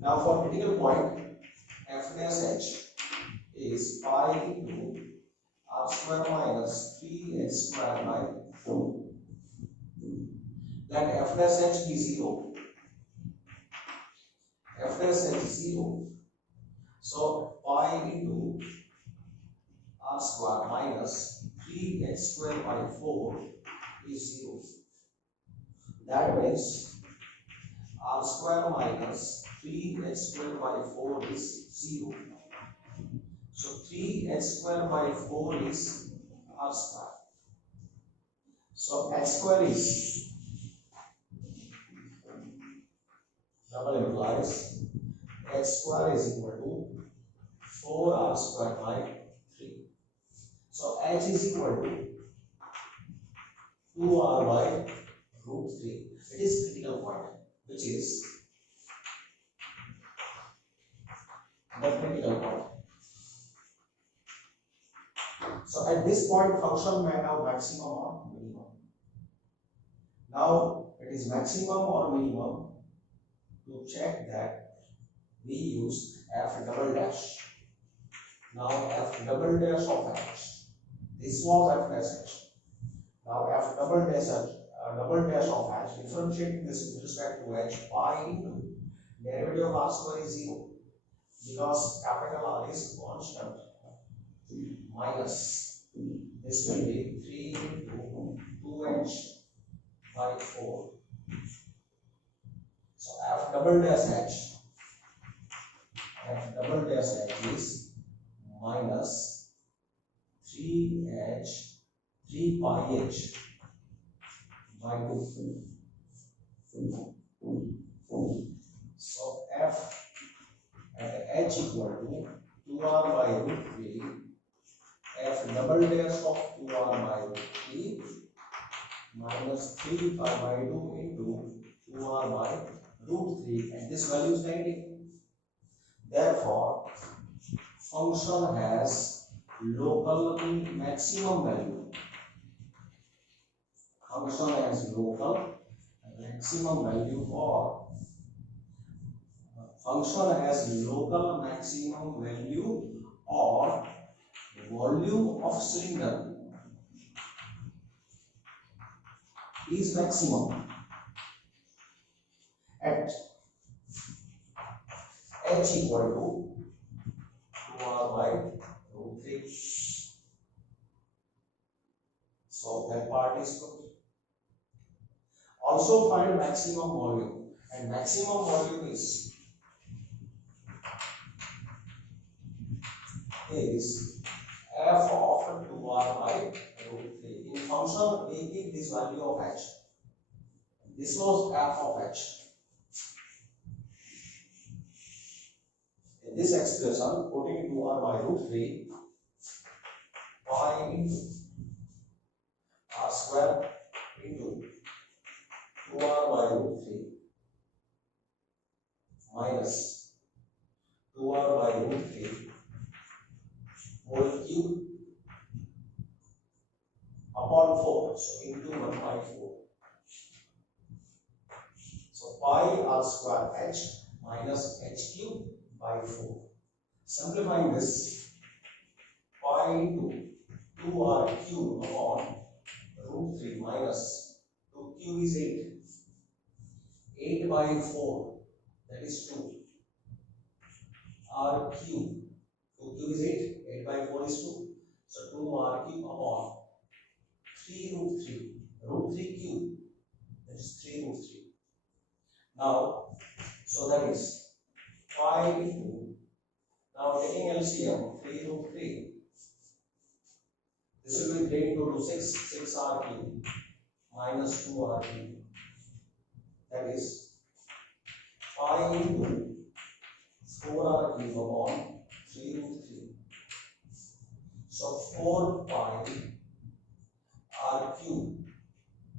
Now for critical point, f dash h is pi into r square minus 3h square by 4. Let f dash h be 0. F dash h is 0. So pi into r square minus 3h square by 4 is 0. That means r square minus 3h square by 4 is 0. So 3h square by 4 is r square. So h square is double implies h square is equal to 4r square by 3. So h is equal to 2r by root 3. It is critical point, which is the critical point. So at this point, function may have maximum or minimum. Now it is maximum or minimum. To check that, we use f double dash. Now f double dash of h. This was f dash h. Now f double dash of h. Differentiating this with respect to h pi into derivative of r square is 0, because capital R is constant, minus this will be 3 into 2h by 4. So f double dash h is minus 3 pi h by 2. So f at h equal to 2r by root 3, f double dash of 2r by root 3 minus 3 pi by 2 into 2r by root 3, and this value is 90. Therefore, function has local maximum value. Function has local maximum value, or function has local maximum value or volume of cylinder is maximum at h equal to 2r by root 3. So that part is good. Also find maximum volume, and maximum volume is f of 2r by root 3. In function, we give this value of h. This was f of h. In this expression, putting 2r by root 3 pi into r square into 2r by root 3 minus 2r by root 3 whole cube upon 4. So into 1 by 4. So pi r square h minus h cube by 4. Simplifying this, pi into 2r cube upon root 3 minus 2 cube is 8. 8 by 4, that is 2. R cube, 2 cube is 8. 8 by 4 is 2. So 2 r cube upon 3 root 3. Root 3 cube, that is 3 root 3. Now, so that is pi into, now taking LCM, 3 root 3. This will be 3 into 6 r cube minus 2 r cube. That is pi into 4 r cube upon 3 root 3. So 4 pi r cube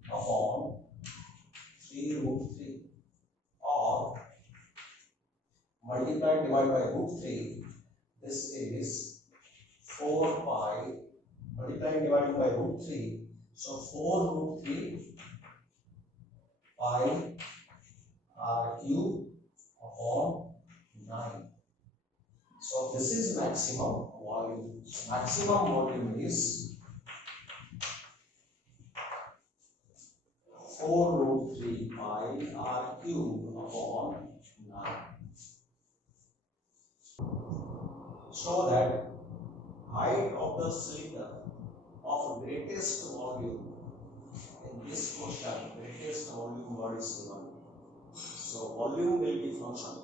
upon 3 root 3, or multiply and divide by root 3. This is 4 pi multiplying dividing by root 3. So 4 root 3 pi r cube upon 9. So this is maximum volume. Maximum volume is 4 root 3 pi r cube upon 9. So that height of the cylinder of greatest volume, in this question greatest volume word is given. So volume will be function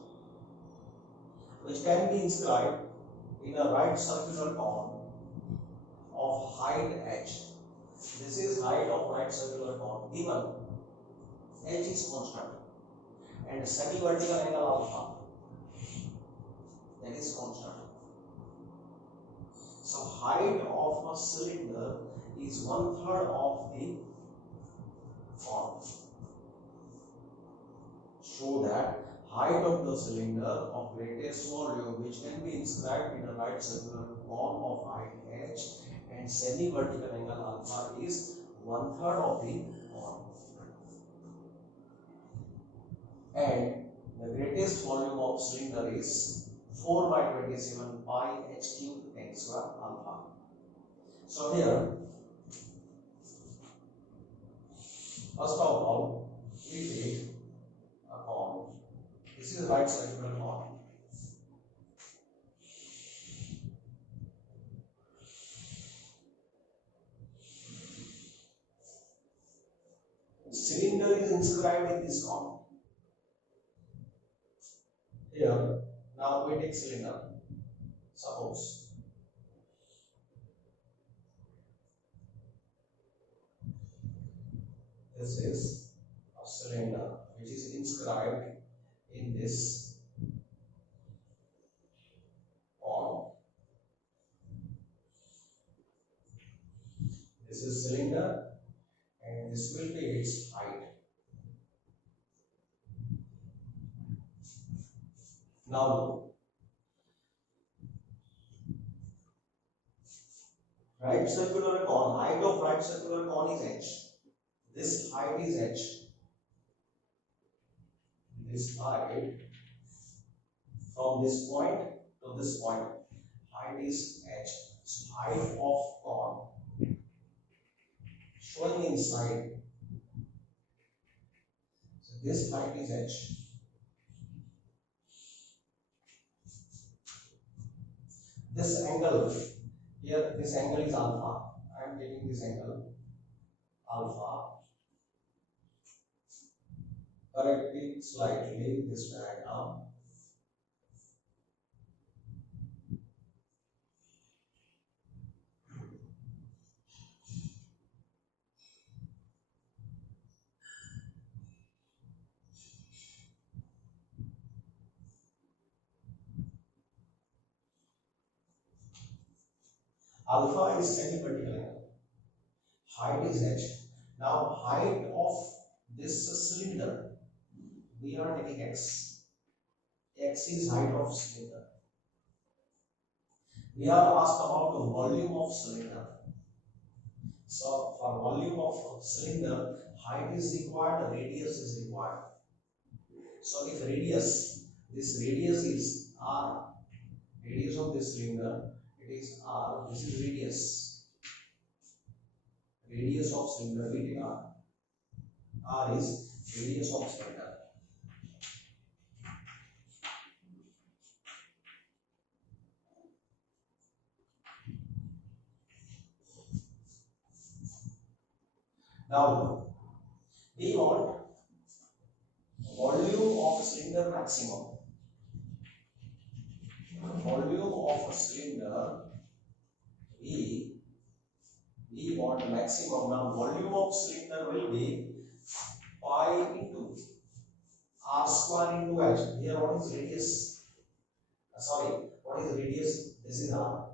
which can be inscribed in a right circular cone of height h. This is height of right circular cone given h is constant and semi-vertical angle alpha, that is constant. So height of a cylinder is 1/3 of the cone. Show that height of the cylinder of greatest volume, which can be inscribed in a right circular cone of height h and semi-vertical angle alpha is 1/3 of the cone. And the greatest volume of cylinder is 4/27 pi h cube n square alpha. So here, first of all, we take a cone. This is right circular cone. Cylinder is inscribed in this cone. Here, now we take cylinder. Suppose this is a cylinder which is inscribed in this cone. This is cylinder and this will be its height. Now look, right circular cone, height of right circular cone is h. This height is h. This height from this point to this point, height is h. So height of cone showing inside. So this height is h. This angle here, this angle is alpha. I am taking this angle alpha. Correct it slightly this diagram. Alpha is semi-vertical angle. Height is h. Now height of this cylinder, we are taking x. X is height of cylinder. We are asked about the volume of cylinder. So for volume of cylinder, height is required, radius is required. So if radius, this radius is r, radius of this cylinder, it is r, this is radius. Radius of cylinder, we take r. R is radius of cylinder. Now we want volume of cylinder maximum. Volume of a cylinder, we want maximum. Now volume of cylinder will be pi into r square into h. Here what is radius? What is radius? This is r.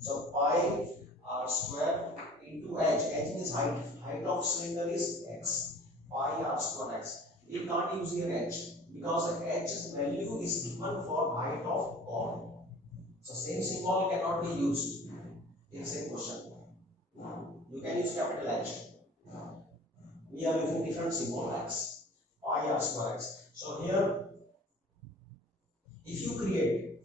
So pi r square into h. H is height. Height of cylinder is x. Pi r square x. We can't use here h because h's value is given for height of cone. So same symbol cannot be used in same question. You can use capital H. We are using different symbol x. Pi r square x. So here, if you create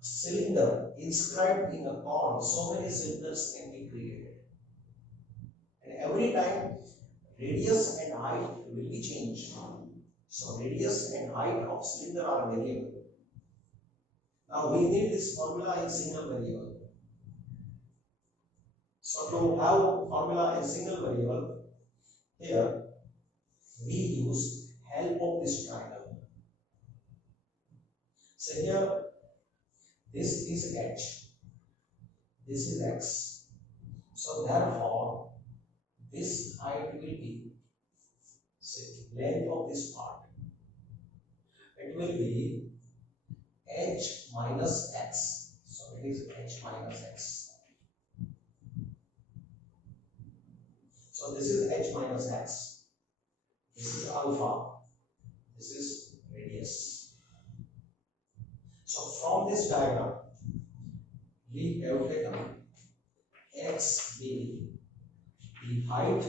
a cylinder inscribed in a cone, so many cylinders can be created. And every time radius and height will be changed. So radius and height of cylinder are variable. Now we need this formula in single variable. So to have formula in single variable, here we use help of this triangle. So here this is h, this is x. So therefore this height will be, say, length of this part. It will be h minus x. So it is h minus x. So this is h minus x, this is alpha, this is radius. So from this diagram, we have taken x being the height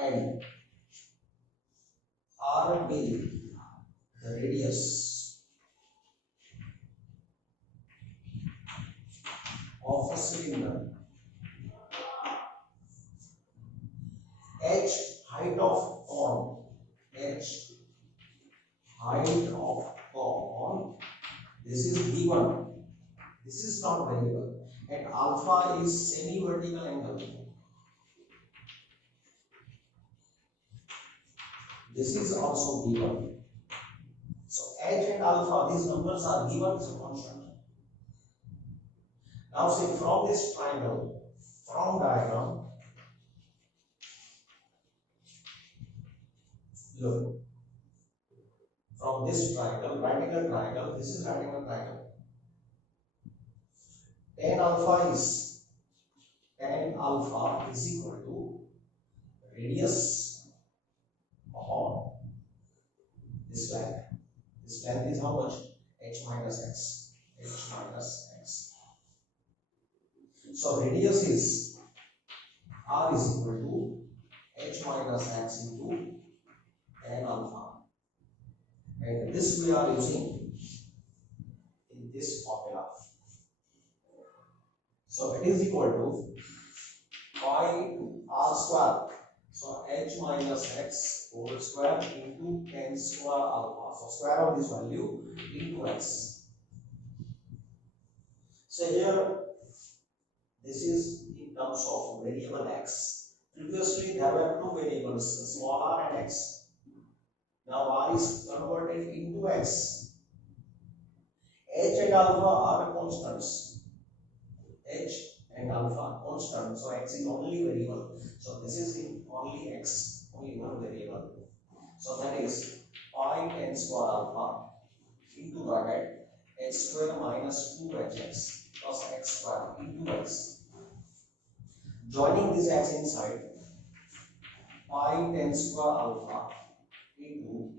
and r being the radius of a cylinder. H height of cone, H height of cone, this is given, this is not variable, and alpha is semi-vertical angle. This is also given. So H and alpha, these numbers are given as a constant. Now say from this triangle, from diagram, look, from this triangle, radical triangle, this is radical triangle. Tan alpha is equal to radius upon this length. This length is how much? H minus x. H minus x. So radius is r is equal to h minus x into tan alpha. And this we are using in this formula. So it is equal to pi r square. So h minus x whole square into tan square alpha. So square of this value into x. So here this is in terms of variable x. Previously there were two variables, small r and x. Now r is converted into x. H and alpha are constants. H and alpha constant. So x is only variable. So this is in only x, only one variable. So that is pi tan square alpha into bracket x square minus 2hx plus x square into x. Joining this x inside, pi tan square alpha into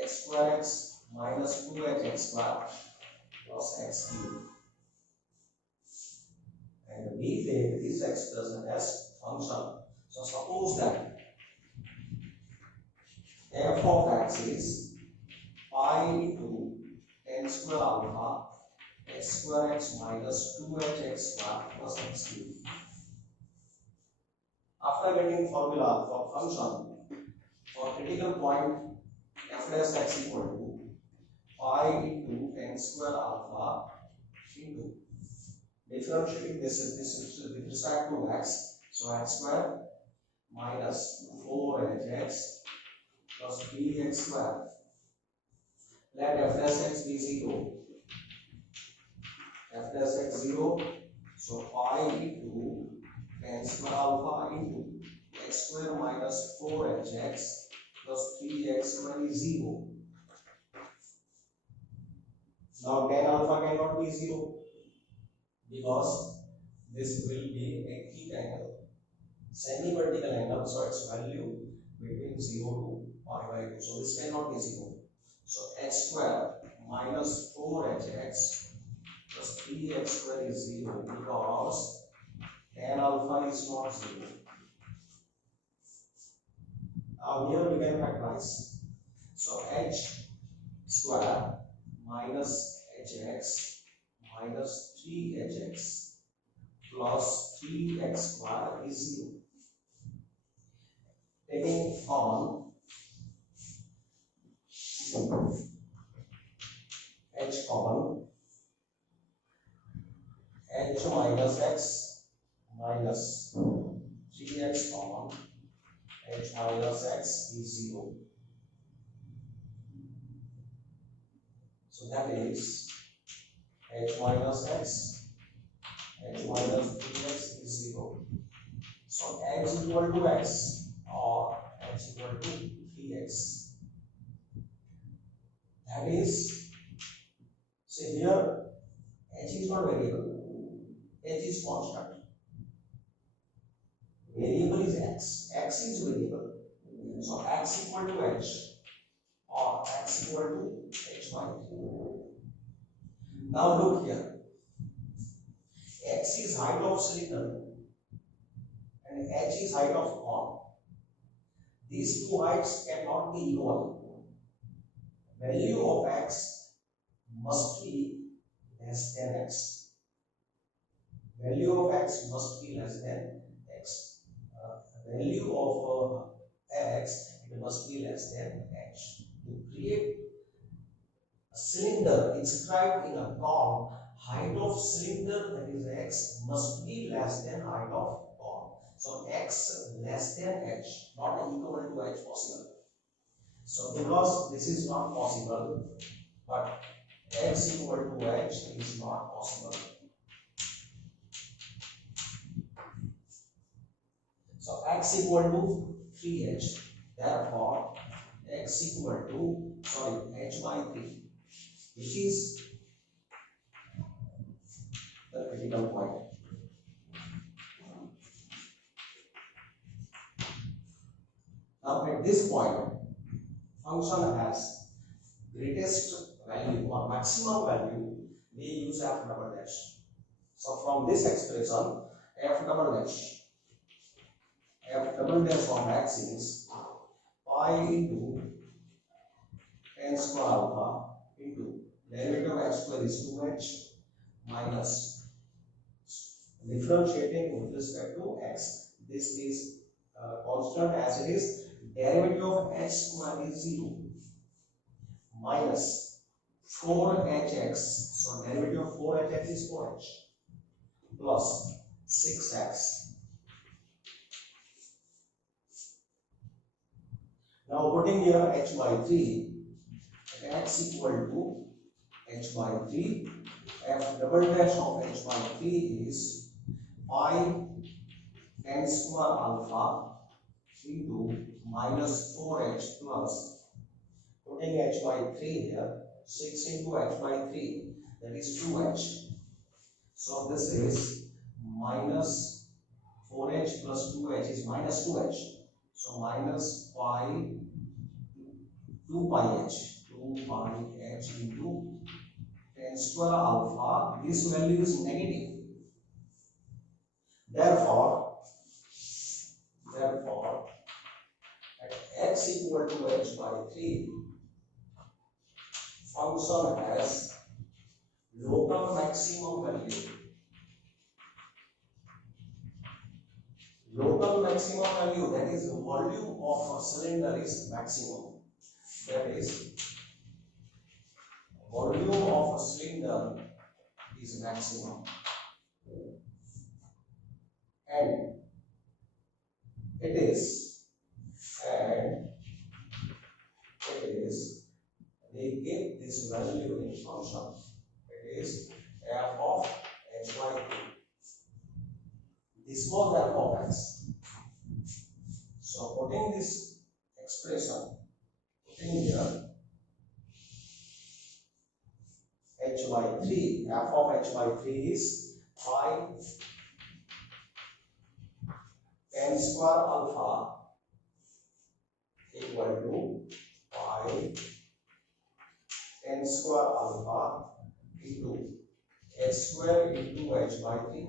x square x minus 2hx square plus x cube. And we take this expression as function. So suppose that f of x is pi into tan square alpha x square x minus 2hx square plus x cube. After getting formula for function, for critical point f dash x equal to pi into tan square alpha into differentiating this is with respect to x, so x square minus 4hx plus 3x square. Let f dash x be 0. F dash x 0, so pi into tan square alpha into x square minus 4hx plus 3x square is 0. Now tan alpha cannot be 0 because this will be a acute angle, semi-vertical angle, so its value between 0 to pi by 2. So this cannot be 0. So x square minus 4hx plus 3x square is 0 because tan alpha is not 0. Now here we can factorize. So h square minus hx minus 3hx plus 3x square is 0. Taking common, h common, h minus x minus 3x common, h minus x is 0. So that is h minus x, h minus 3x is 0. So h equal to x or h equal to 3x. That is, say here H is constant. Variable is x. X is variable. So x equal to h or x equal to h by 3. Now look here. X is height of cylinder and h is height of cone. These two heights cannot be equal. Value of x must be less than x. Value of x must be less than x. Value of x, it must be less than h. To create a cylinder inscribed in a cone, height of cylinder, that is x, must be less than height of cone. So x less than h, not equal to h possible. So because this is not possible, but x equal to h is not possible. So x equal to 3h. Therefore, x equal to h by 3, which is the critical point. Now at this point, function has greatest value or maximum value, we use f double dash. So from this expression, f double dash of x is pi into n square alpha into derivative of x square is 2h minus differentiating with respect to x. This is constant as it is. Derivative of h square is 0 minus 4hx. So derivative of 4hx is 4h plus 6x. Now putting here h by 3, x equal to h by 3, f double dash of h by 3 is pi n square alpha into minus 4h plus, putting h by 3 here, 6 into h by 3, that is 2h. So this is minus 4h plus 2h is minus 2h. So minus pi 2 pi h into n square alpha. This value is negative. Therefore at x equal to h by 3, function has local maximum value. Local maximum value, that is the volume of a cylinder is maximum. That is, volume of a cylinder is maximum. And it is, they give this value in function. It is f of h by 3. This was f of x. So putting this expression, putting here h by 3, f of h by 3 is pi n square alpha equal to pi n square alpha into h square into h by 3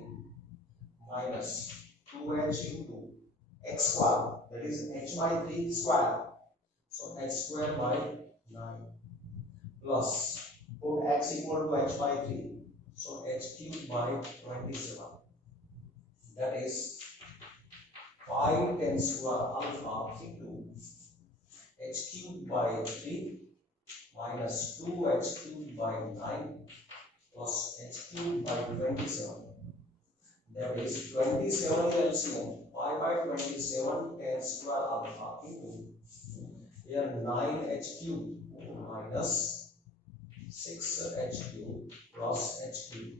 minus 2h into x square, that is h by 3 square. So h square by 9 plus, put x equal to h by 3. So h cubed by 27. That is pi n square alpha into h cubed by 3 minus 2h cubed by 9 plus h cubed by 27. That is 27 LCM, pi by 27 n square alpha into here 9h cubed minus 6h cubed plus h cubed.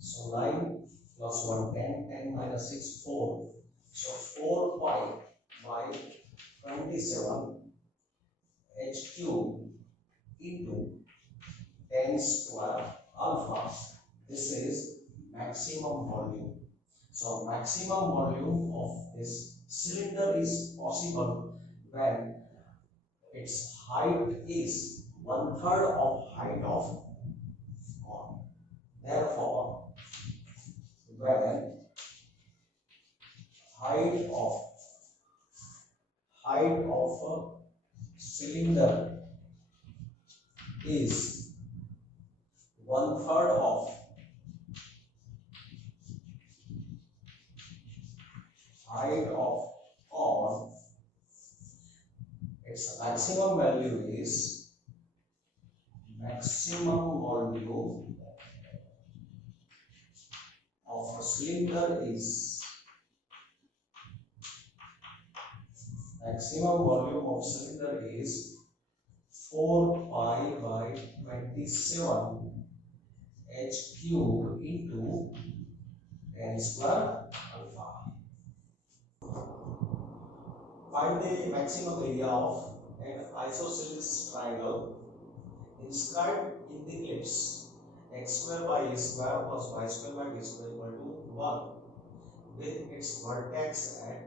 So 9 plus 1, 10 minus 6, 4. So 4 pi by 27 h cubed into n square alpha. This is maximum volume. So maximum volume of this cylinder is possible when its height is 1/3 of height of cone. Therefore, when height of a cylinder is 1/3 of height of cone, its maximum value is maximum volume of a cylinder is 4 pi by 27 h cube into n square alpha. Find the maximum area of an isosceles triangle inscribed in the ellipse x square by a square plus y square by b square equal to 1 with its vertex at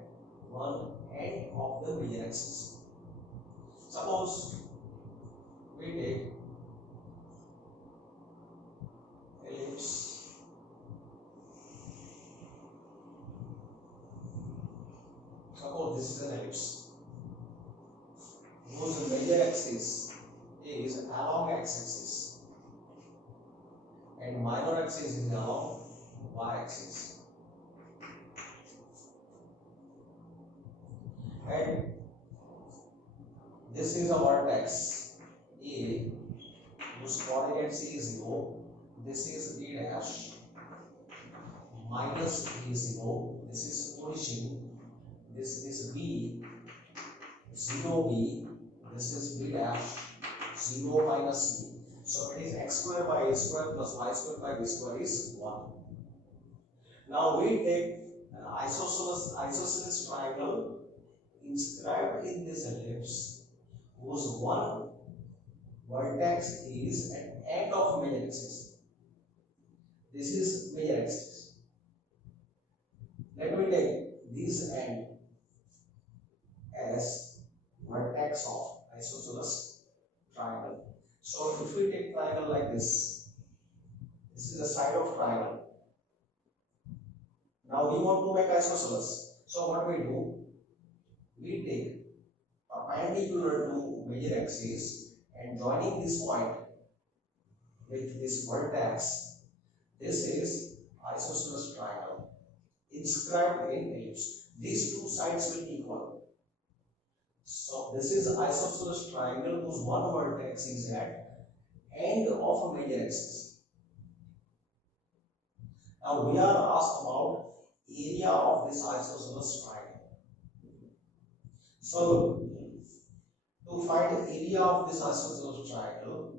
one end of the major axis. Suppose we take ellipse suppose this is an ellipse whose major axis is along x-axis and minor axis is along y-axis, and this is a vertex A whose coordinates is 0. This is B dash minus A0. This is origin. This is B 0 B. This is B dash 0 minus B. So it is x square by a square plus y square by b square is 1. Now we take an isosceles triangle inscribed in this ellipse whose one vertex is at end of major axis. This is major axis. Let me take this end as vertex of isosceles triangle. So if we take triangle like this is the side of triangle. Now we want to make isosceles. So what we do? We take perpendicular to major axis and joining this point with this vertex. This is isosceles triangle inscribed in ellipse. These two sides will be equal. So this is isosceles triangle whose one vertex is at end of a major axis. Now we are asked about area of this isosceles triangle. So to find area of this isosceles triangle,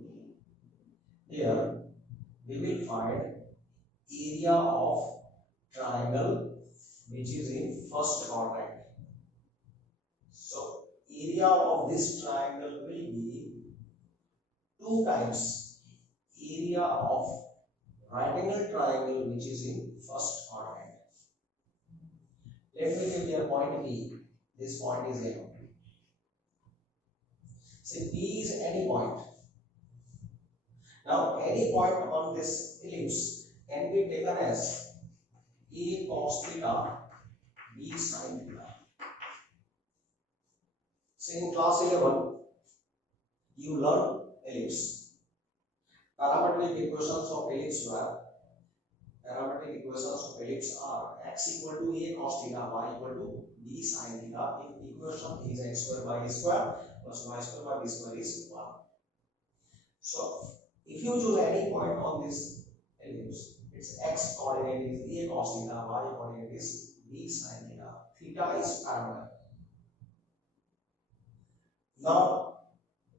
here we will find area of triangle which is in first quadrant. So area of this triangle will be 2 times area of right angle triangle which is in first quadrant. Let me give you a point P. This point is A. Say P is any point. Now any point on this ellipse can be taken as A cos theta, B sin theta. Say in class 11 you learn ellipse. Parametric equations of ellipse are x equal to A cos theta, y equal to B sin theta if equation is x square by a square plus y square by b square is 1. So if you choose any point on this ellipse, its x coordinate is A cos theta, y coordinate is B sin theta. Theta is parameter. Now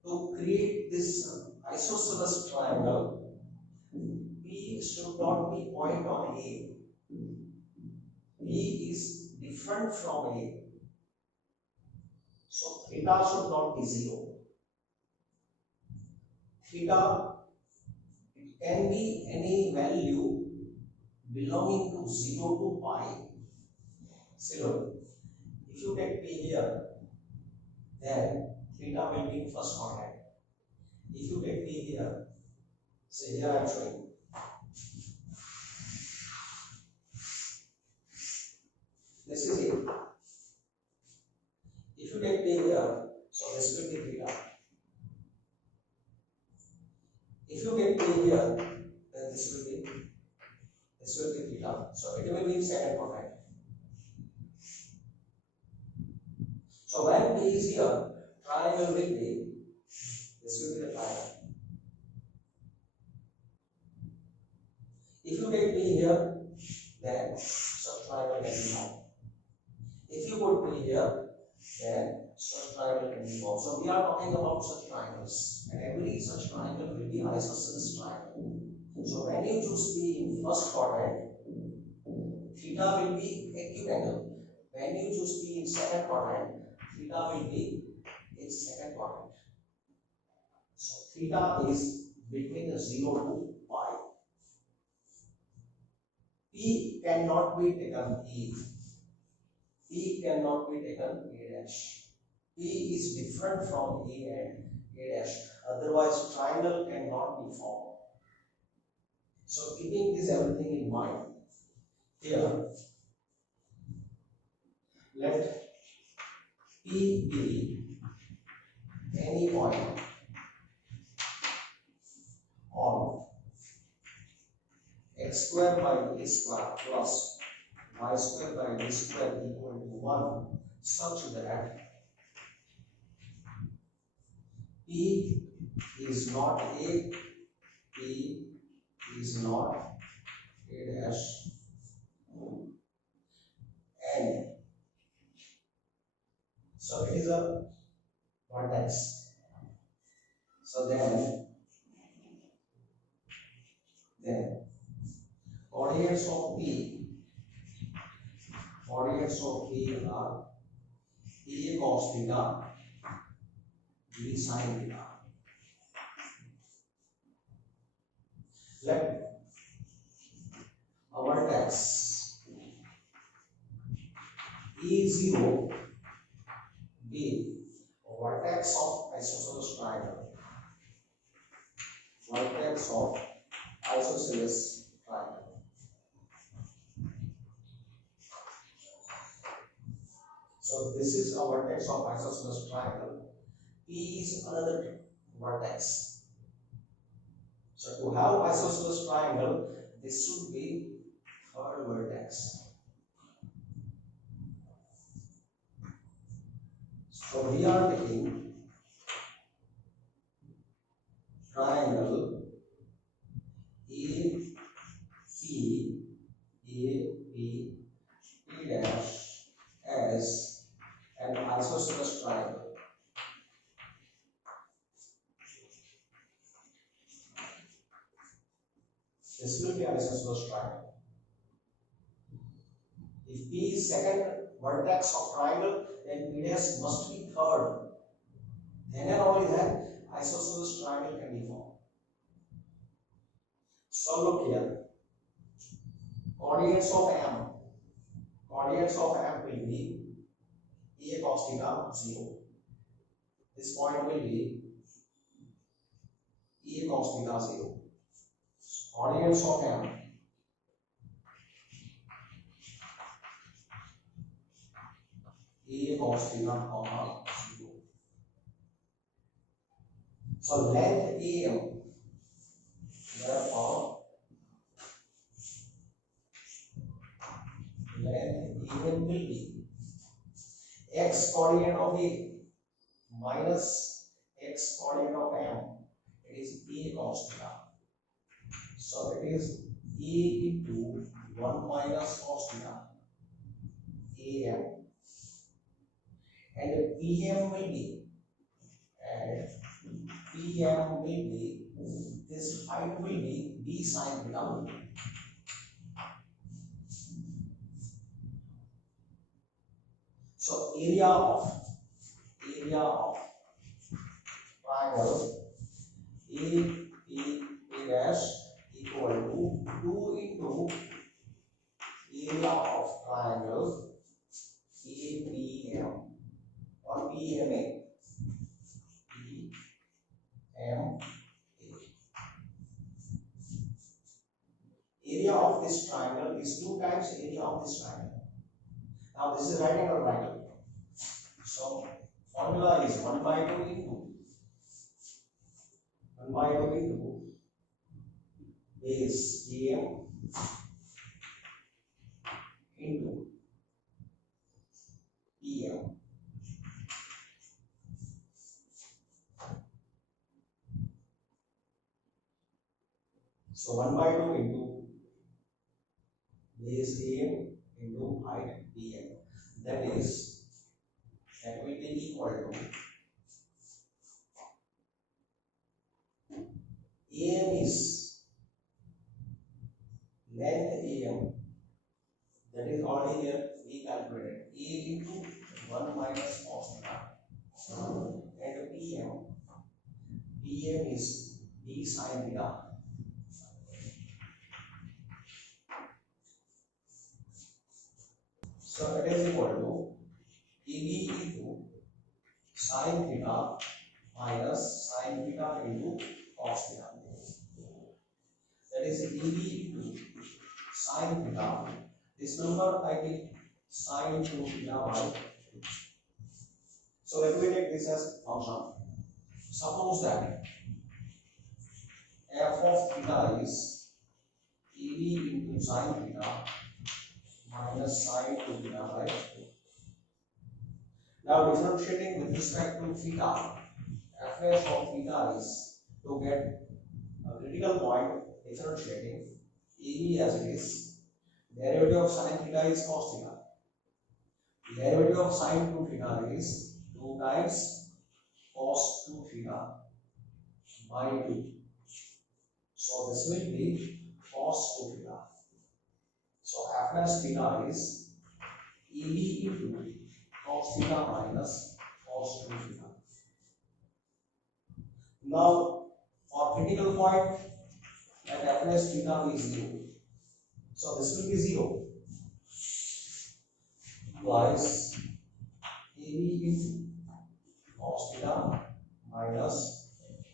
to create this isosceles triangle, P should not be point on A. P is different from A. So theta should not be 0. Theta, it can be any value belonging to 0 to pi. See, look, if you take P here, then theta will be in first quadrant. If you take P here, say here I am showing. This is it. If you take P here, so this will be theta. If you take P here, then this will be theta. So it will be in second quadrant. So when P is here, triangle will be, this will be the triangle. If you take P here, then such triangle can be formed. If you put P here, then such triangle can be formed. So we are talking about such triangles, and every such triangle will be isosceles triangle. So when you choose P in first quadrant, theta will be acute angle. When you choose P in second quadrant, theta will be in second quadrant. So theta is between 0 to pi. P cannot be taken E. P cannot be taken A dash. P is different from A and A dash. Otherwise, triangle cannot be formed. So keeping this everything in mind, here let P be any point on x square by a square plus y square by b square equal to 1 such that P is not A, P is not A dash, and so it is a vertex. So then coordinates of P are A cos theta, B sin theta. Let a vertex E0 be a vertex of isosceles triangle. Vertex of isosceles triangle. So this is a vertex of isosceles triangle. P is another vertex. So to have isosceles triangle, this should be third vertex. So we are taking triangle A P dash as an isosceles triangle. This will be isosceles triangle. If P is second vertex of triangle, then P dash must be third. Then and only then isosceles triangle can be formed. So look here. Coordinates of M will be A cos theta 0. This point will be A cos theta 0. Coordinates of M A cos theta comma 0. So length AM, therefore length AM will be x coordinate of A minus x coordinate of M. It is A cos theta. So it is A into 1 minus cos theta AM, and PM will be this height will be B sin theta. So area of triangle A dash equal to 2 into area of triangle APM or PMA. PMA. Area of this triangle is 2 times area of this triangle. Now this is right angle triangle. So formula is 1 by 2 into base AM into PM. So 1 by 2 into base AM into height PM. That will be equal to AM is length AM, that is already here we calculated A into 1 minus cos theta, and PM is B sin theta. So it is equal to AB into sin theta minus sin theta into cos theta. That is AB into sin theta. This number I will sin 2 theta by 2. So let me take this as function. Suppose that f of theta is AB into sin theta minus sin 2 theta by 2. Now differentiating with respect to theta, f dash of theta is to get a critical point differentiating AB as it is. Derivative of sin theta is cos theta. Derivative of sin 2 theta is 2 times cos 2 theta by 2. So this will be cos 2 theta. So f dash theta is EB into cos theta minus cos 2 theta. Now for critical point at f dash theta is 0. So this will be 0. Plus AB into cos theta minus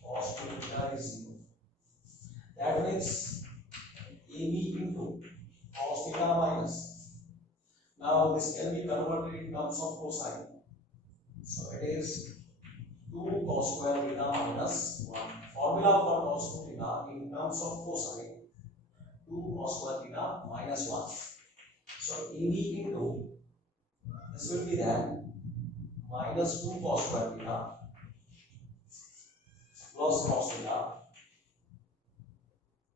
cos 2 theta is 0. That means AB into cos theta minus. Now this can be converted in terms of cosine. So it is 2 cos square theta minus 1. Formula for cos 2 theta in terms of cosine, 2 cos square theta minus 1. So AB into, this will be then minus 2 cos square theta plus cos theta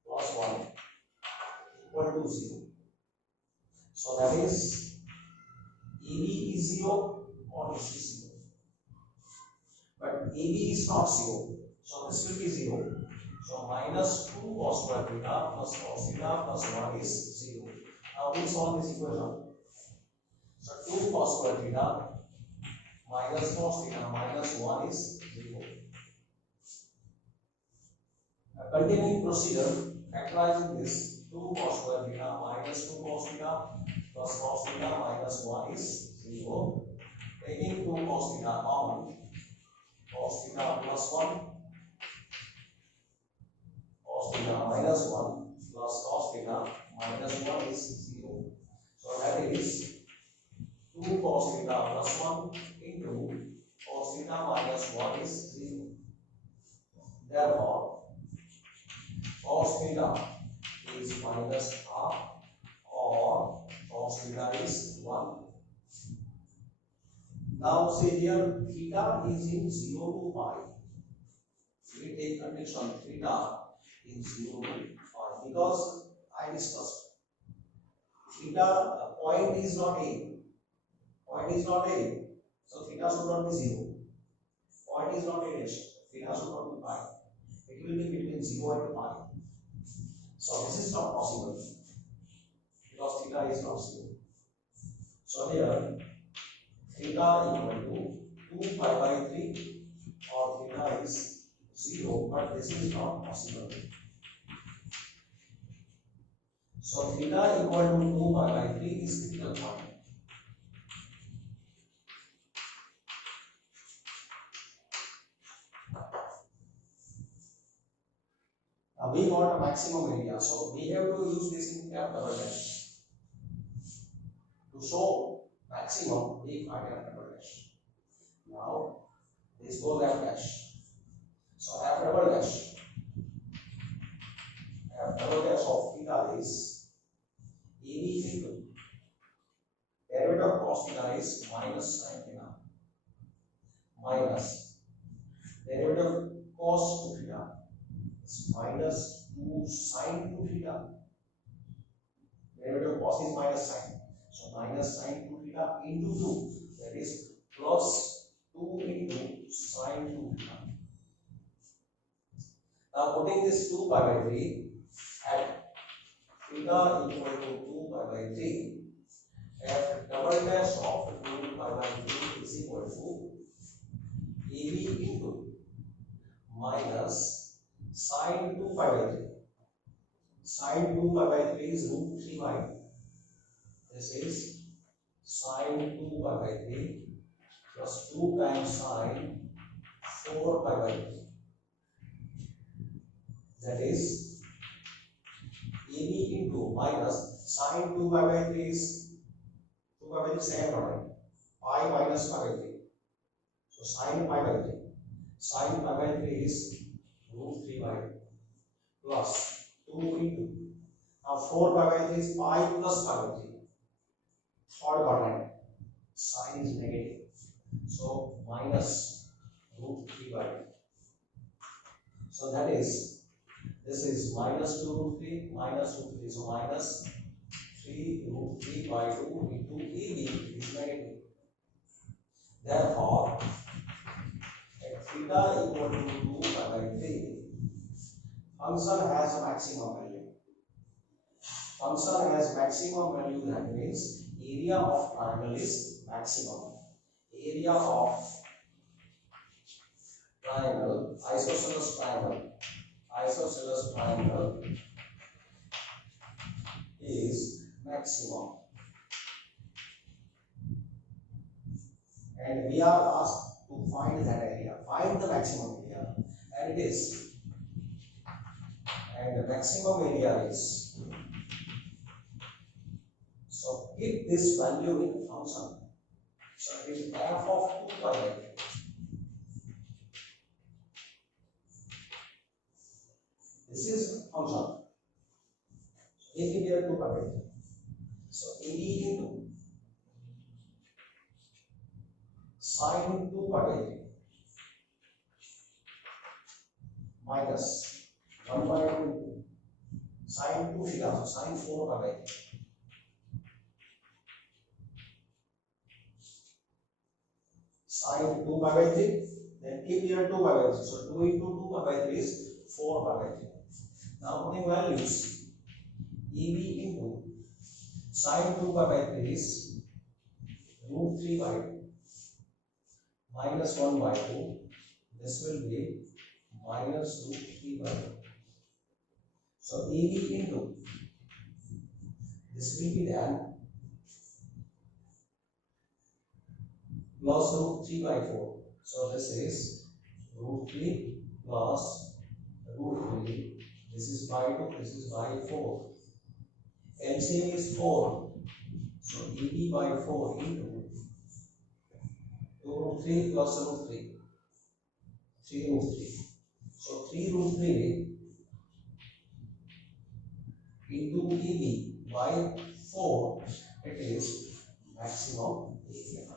plus 1 equal to 0. So that is AB is 0 or this is 0. But AB is not 0. So this will be 0. So minus 2 cos square theta plus cos theta plus 1 is 0. Now we solve this equation. So 2 cos square theta minus cos theta minus 1 is 0. A continuing procedure factorizing this 2 cos square theta minus 2 cos theta plus cos theta minus 1 is 0. Taking 2 cos theta common, cos theta plus 1, cos theta minus 1 plus cos theta minus 1 is 0. So that is 2 cos theta plus 1 into cos theta minus 1 is 0. Therefore, cos theta is minus half or cos theta is 1. Now say here theta is in 0 to pi. We take condition theta in 0 to pi because I discussed theta point is not A. Point is not A. So theta should not be 0. Point is not A dash. Theta should not be pi. It will be between 0 and pi. So this is not possible because theta is not 0. So here theta equal to 2 pi by 3 or theta is 0, but this is not possible. So theta equal to 2 pi by 3 got a maximum area. So we have to use this in F double dash. To show maximum, we find F double dash. Now this goes F dash. So F double dash. F double dash of theta is EB into derivative of cos theta is minus sin theta minus derivative cos 2 theta is minus 2 sin 2 theta. Derivative of cos is minus sin. So minus sin 2 theta into 2, that is plus 2 into sin 2 theta. Now putting this 2 pi by 3 at theta equal to 2 pi by 3, F double dash of 2 pi by 3 is equal to EB into minus sin 2 pi by 3. Sin 2 pi by 3 is root 3 by. This is sin 2 pi by 3 plus 2 times sin 4 pi by 3. That is EB into minus sin 2 pi by 3 is 2 pi by 3 same product. Pi minus pi by 3. So sin pi by 3. Sin pi by 3 is root 3 by plus 2 into. Now 4 pi by 3 is pi plus pi by 3. Third quadrant. Sign is negative. So minus root 3 by 2. So that is, this is minus 2 root 3 minus root 3. So minus 3 root 3 by 2 into EB is negative. Therefore, at theta equal to 2 pi by 3, function has a maximum value. Function has maximum value, that means area of triangle is maximum. Area of triangle, isosceles triangle is maximum. And we are asked to find that area. Find the maximum area. And it is. And the maximum area is. So keep this value in function. So it is f of 2 pi by 3. This is function. Keep it here 2 pi by 3. So ED into sin 2 pi by 3 minus 1 by 2 sin 2 theta, so sin 4 pi by 3. Sin 2 pi by 3, then keep here 2 pi by 3. So 2 into 2 pi by 3 is 4 pi by 3. Now putting values, EB into sin 2 pi by 3 is root 3 by 2 minus 1 by 2. This will be minus root 3 by 2. So EB into, this will be then plus root 3 by 4. So this is root 3 plus root 3. This is by 2, this is by 4. LCM is 4. So EB by 4 into 2 root 3 plus root 3. 3 root 3. So 3 root 3 into EB by 4. It is maximum area.